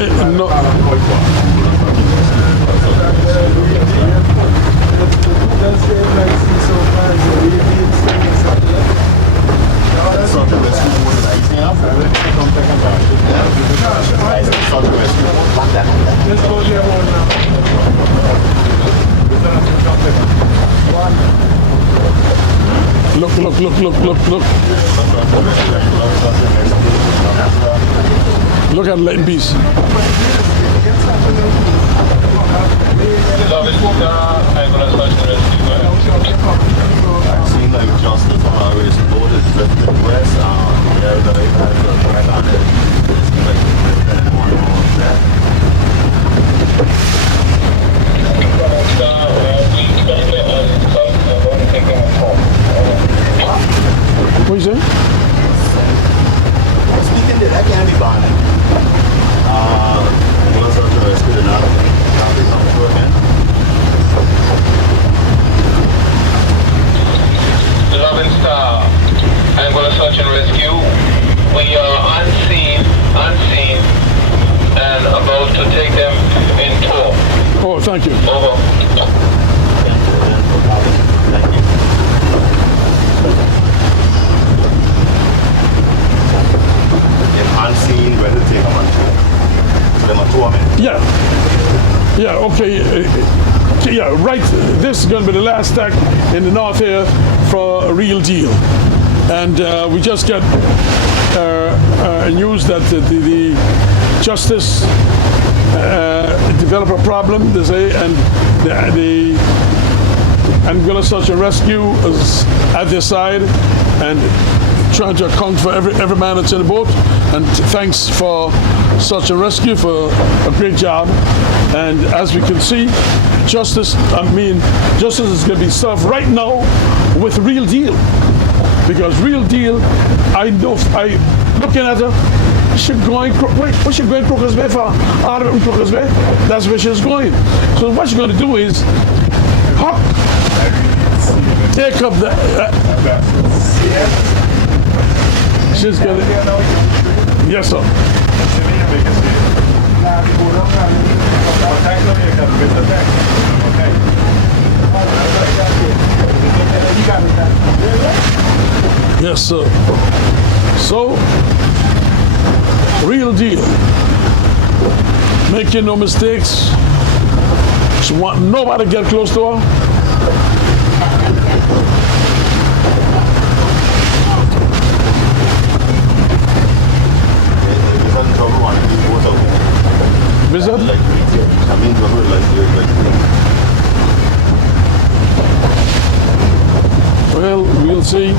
Look. Look at Light Beast. I've seen like justice on our race boat is drifting west. Yeah, the right hand is right on it. It's like drifting one more that. going to be the last act in the north here for a real deal. And we just got news that the justice developed a problem, they say, and the Anguilla Search and Rescue is at their side and trying to account for every man that's in the boat. And thanks for Search and Rescue for a great job. And as we can see, justice is going to be served right now with Real Deal. Because Real Deal, looking at her, she's going Crocus Bay for? Out of Crocus Bay. That's where she's going. So what she's going to do is take up the. She's going to. Yes, sir. Yes, sir. So, Real Deal. Making no mistakes. She want nobody to get close to her. Visit? Well, we'll see.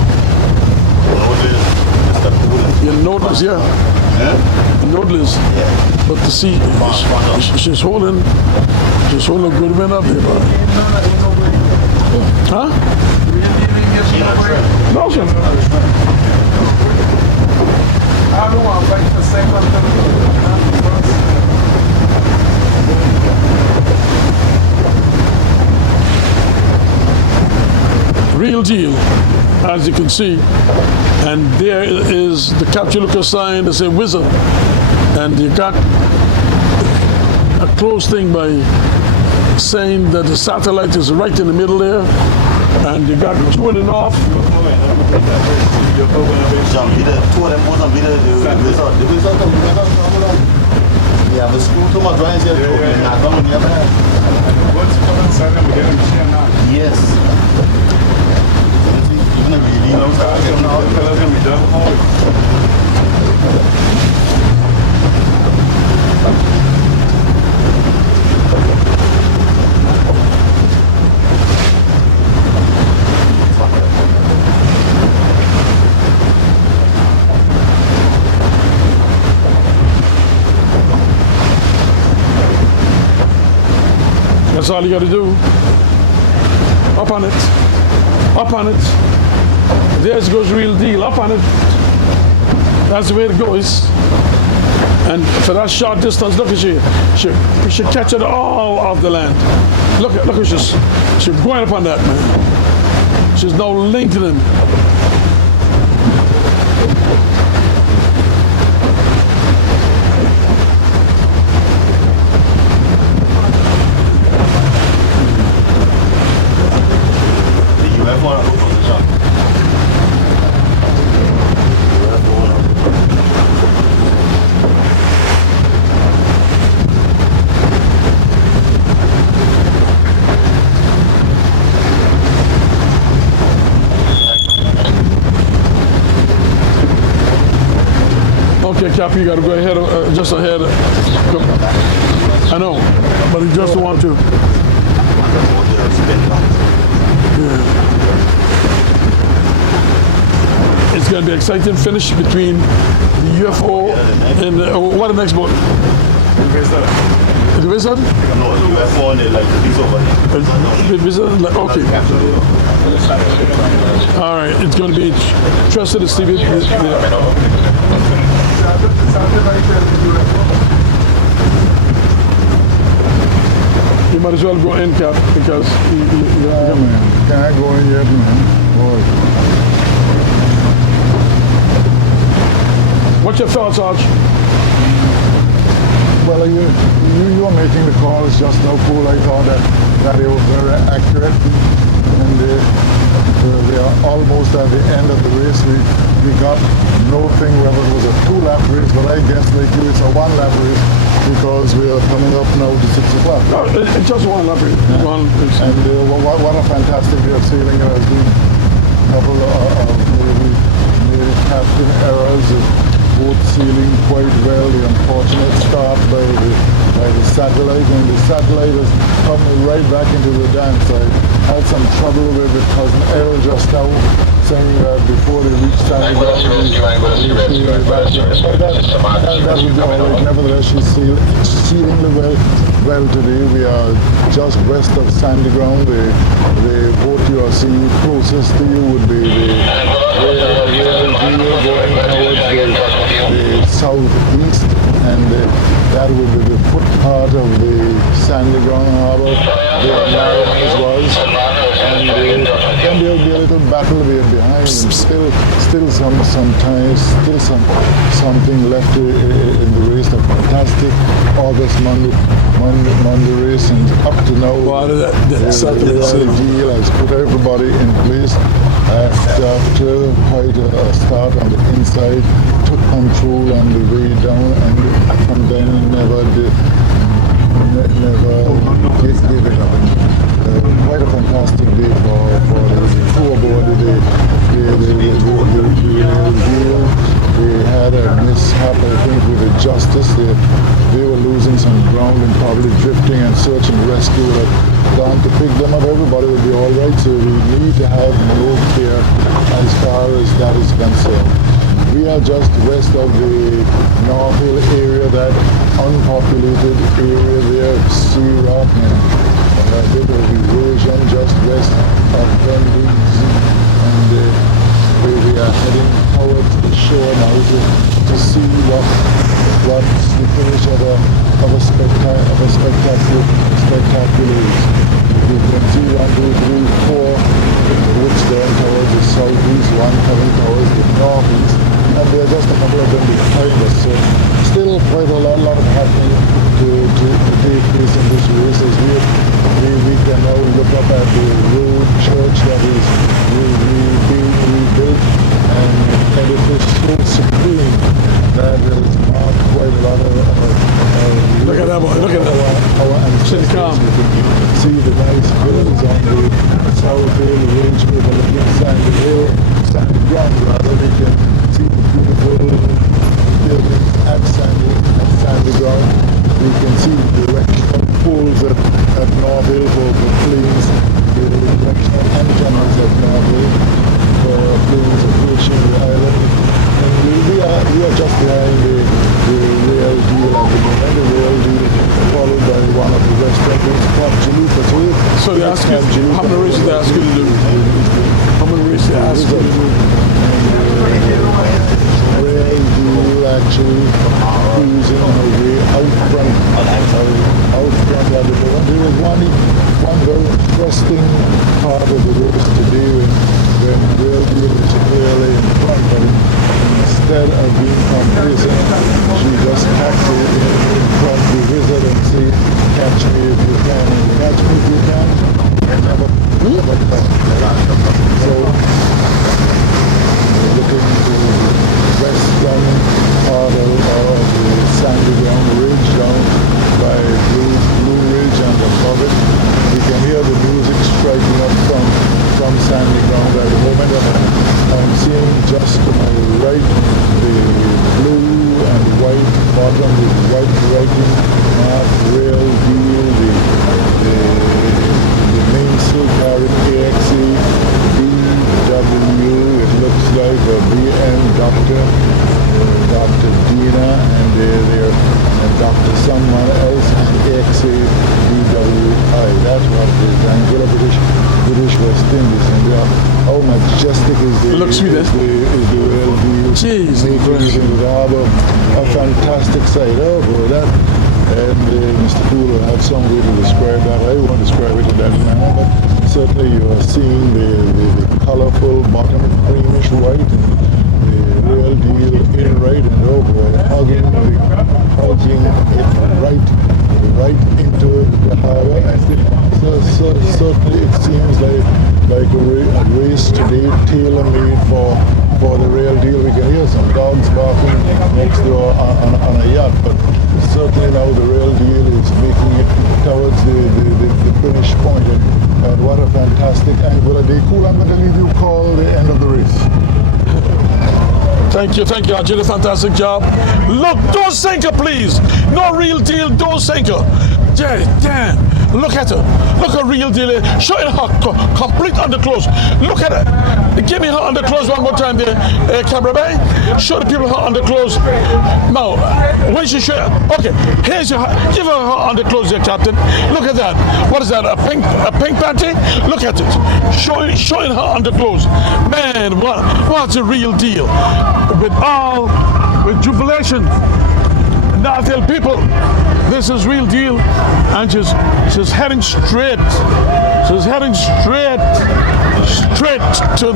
You'll notice, yeah. Notice. But to see, she's holding a good man up there, bro. Huh? No, sir. I don't want to fight for second. Real Deal, as you can see. And there is the capture looker sign that says Wizard. And you got a close thing by saying that the satellite is right in the middle there. And you got twinning off. Yeah, the screw to my drawings here. Yes. Even if you know That's all you got to do. Up on it. Up on it. There goes Real Deal. Up on it. That's the way it goes. And for that short distance, look at she catch it all off the land. Look at she's going up on that, man. She's now lengthening. Okay, Cap, you got to go ahead, just ahead. I know, but you just want to. Yeah. It's going to be an exciting finish between the UFO and what the next boat? The Wizard? no, UFO and like the piece over here. The Wizard? Okay. All right, it's going to be interesting to see it. You might as well go in, Cap, because Yeah, man. Can't go in yet, man. Boy. What's your thoughts, Arch? Well, you were making the calls just now, Paul. I thought that they were very accurate, and the are almost at the end of the race. We got nothing whether it was a 2-lap race, but I guess like you, it's a 1-lap race because we are coming up now to 6 o'clock. No, it's just one lap. One. And what a fantastic day of sailing it has been. A couple of maybe captain errors, both sailing quite well. The unfortunate start by the satellite, and the satellite has come right back into the dance. I had some trouble with cousin Errol just now, saying that before they reached San Ground, that would be all right. Nevertheless, she's sealing well today. We are just west of Sandy Ground. The boat you are seeing closest to you would be the going towards the southeast, and that would be the foot part of the Sandy Ground Harbour where Mariners was, and then there'll be a little battle behind, and still something left in the race. A fantastic August Monday race, and up to now the deal has put everybody in place. After quite a start on the inside, took control on the way down, and from then never gave it up. Quite a fantastic day for the crew aboard the deal. They had a mishap, I think, with the Justice. They were losing some ground and probably drifting, and search and rescue would have gone to pick them up. Everybody will be all right, so we need to have no fear as far as that is concerned. We are just west of the North Hill area, that unpopulated area there, Sea Rock, and a bit of erosion just west of Dundee's, and we are heading towards the shore now to see what's the finish of a spectacular race. You can see 1, 2, 3, 4 boats going towards the southeast, one coming towards the northeast, and there are just a couple of them behind us. So still quite a lot of happening to take place in this race, as we can now look up at the road church that is being rebuilt, and edifice so supreme that has marked quite a lot of Look at that boy, look at that. our ancestors. You can see the nice villas on the South Hill Range overlooking Sandy Ground rather. We can see the beautiful buildings at Sandy Ground. We can see the directional poles at North Hill for planes, the directional antennas at North Hill for planes approaching the island. And we are just behind the real deal at the moment. The real deal followed by one of the restaurants, Port Jalupa too. So they ask you, how many races they ask you to do? How many races they ask you to do? Real deal actually cruising on the way out front at the moment. There was one very interesting part of the race today when Real Deal was clearly in front, but instead of being complacent, she just tapped in front the wizard and say, catch me if you can, and catch me if you can, and never come. So, looking to the western part of the Sandy Ground Ridge down by Blue Ridge and above it, we can hear the music striking up from Sandy Ground at the moment. I'm seeing just to my right the blue and white bottom with white writing mark Real Deal, the mainsail carrying AXA BW. It looks like a BM Dr. Dina, and Dr. someone else, and AXA BWI. That's what it is. Angular British West Indies, and how majestic is the Real Deal. Jeez, making it into the harbour. A fantastic sight. Oh boy, that. And Mr. Poole will have some way to describe that. I won't describe it in that manner, but certainly you are seeing the colourful bottom creamish white, and the Real Deal in right, and oh boy, hugging it right into the harbour. And so certainly it seems like a race today tailor-made for the real deal. We can hear some dogs barking next door on a yacht, but certainly now the real deal is making it towards the finish point. And what a fantastic angle. Cool, I'm going to leave you call the end of the race. Thank you, Archie. A fantastic job. Look, don't sinker, please. No real deal, don't sinker. Damn. Look at her. Look at real deal. Showing her complete underclothes. Look at her. Give me her underclothes one more time there, camera man. Show the people her underclothes. Now, when she show, okay, here's your, give her her underclothes there, Captain. Look at that. What is that? A pink panty? Look at it. Showing her underclothes. Man, what's a real deal? With jubilation. Now I tell people, this is real deal, and she's heading straight. She's heading straight to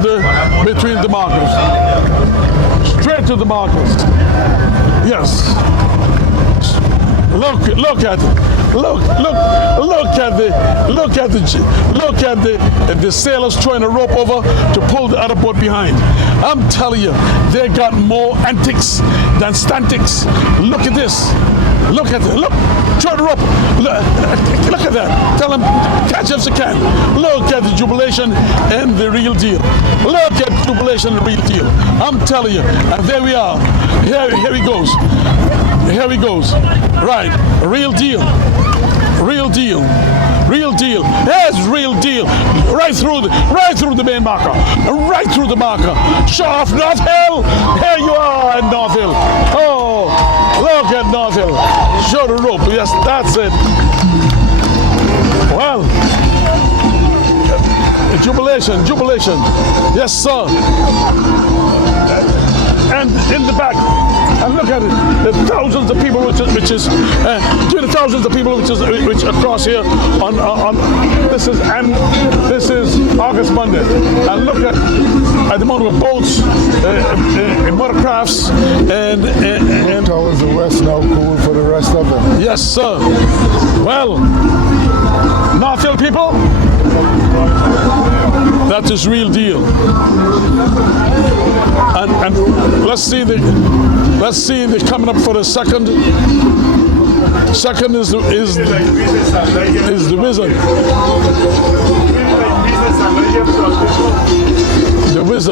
between the markers. Straight to the markers. Yes. Look at it. Look at the sailors throwing a rope over to pull the other boat behind. I'm telling you, they got more antics than stantics. Look at this. Look at it. Look. Throw the rope. Look at that. Tell them, catch if you can. Look at the jubilation and the real deal. Look at jubilation and the real deal. I'm telling you. And there we are. Here he goes. Here he goes. Right. Real deal. Real deal. Real deal. Yes, real deal. Right through the main marker. Right through the marker. Show off North Hill. Here you are at North Hill. Oh, look at North Hill. Show the rope. Yes, that's it. Well, jubilation. Yes, sir. And in the back, and look at it, there's thousands of people which across here on this is August Monday, and look at the amount of boats, motorcrafts, and towards the west now, cool for the rest of them. Yes, sir. Well, North Hill people, that is real deal. And let's see the coming up for the second. Second is the wizard.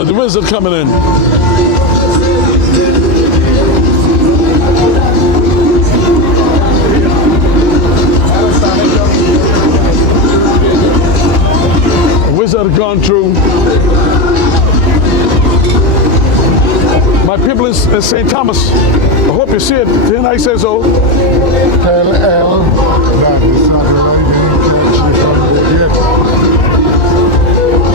The wizard coming in. Wizard gone through. My people in St. Thomas, I hope you see it. Didn't I say so? Tell L that it's not arriving yet.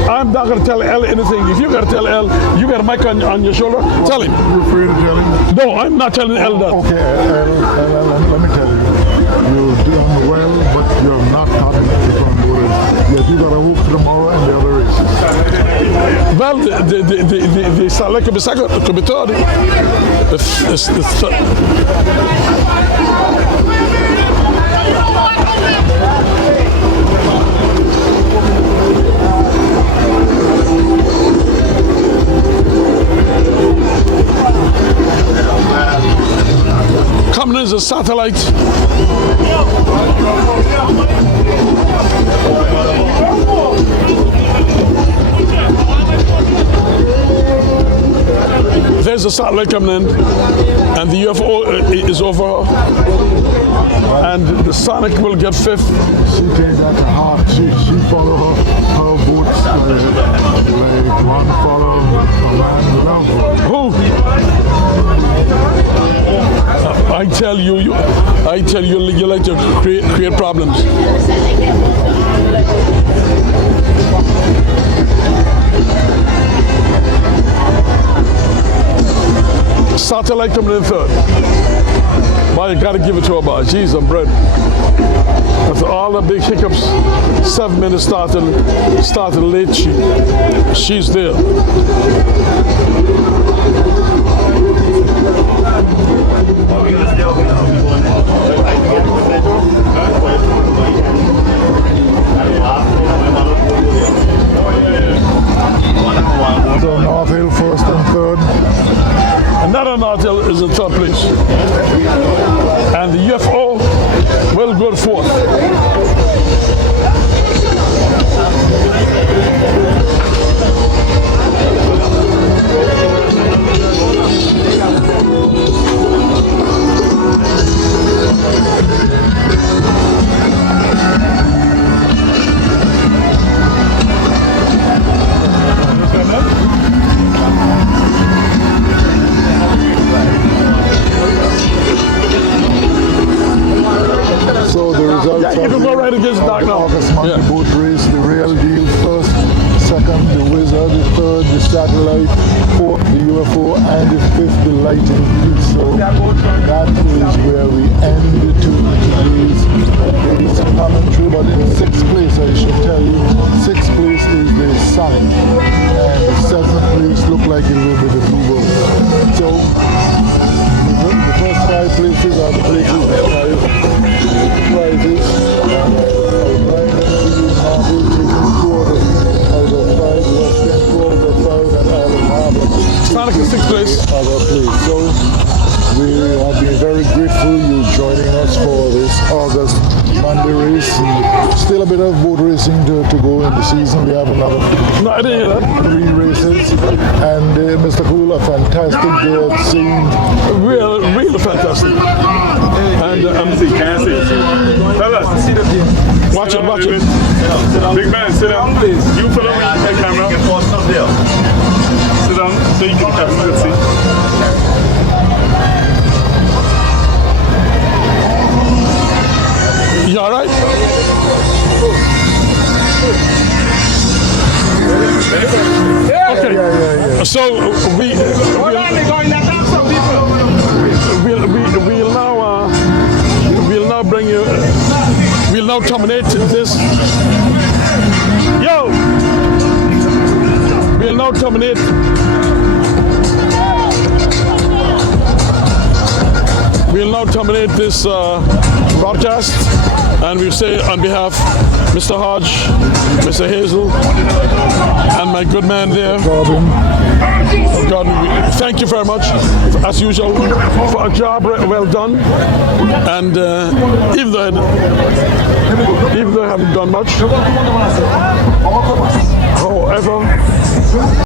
I'm not going to tell L anything. If you got to tell L, you got a mic on your shoulder, tell him. You're afraid to tell him? No, I'm not telling L that. Okay, L, let me tell you. You've done well, but you have not gotten yet you got to hope tomorrow and the other races. Well, the Saleh could be second, could be third. Coming in as a satellite. There's a satellite coming in, and the UFO is over, and the Sonic will get fifth. She takes that to heart. She follow her boats like one follow a man without vote. Who? I tell you, you like to create problems. Satellite coming in third. Well, you got to give it to her, boy. Jeez, I'm bread. After all the big hiccups, 7 minutes started late. She's there. is in third place. And the UFO will go fourth. So the results Yeah, you can go right against the dark now. August Monkey Yeah. Boat Race, the Real Deal first, second the Wizard, the third the Satellite, fourth the UFO, and the fifth the Lighting Piece. So that is where we end today's commentary. But in sixth place, I should tell you, sixth place is the Sonic, and the seventh place looked like it will be the Blue World. So the first five places are the places that have prizes. Right Marvel taking 4 out of 5, West End 4 out of 5, and Island Harbor Sonic in sixth place. other place. So we have been very grateful you joining us for this August Monday race. And still a bit of boat racing to go in the season. We have another No, I didn't hear that. 3 races. And Mr. Cool, a fantastic day at sea. Real fantastic. And Can't see. Fellas, watch it. big man, sit down. You follow me on the camera. Get forced up there. Sit down so you can have a good seat. You all right? Okay. So we'll now bring you. We'll now terminate this. Yo. We'll now terminate. We'll now terminate this broadcast, and we'll say on behalf Mr. Hodge, Mr. Hazel, and my good man there, Gordon, thank you very much, as usual, for a job well done. And even though I haven't done much, however,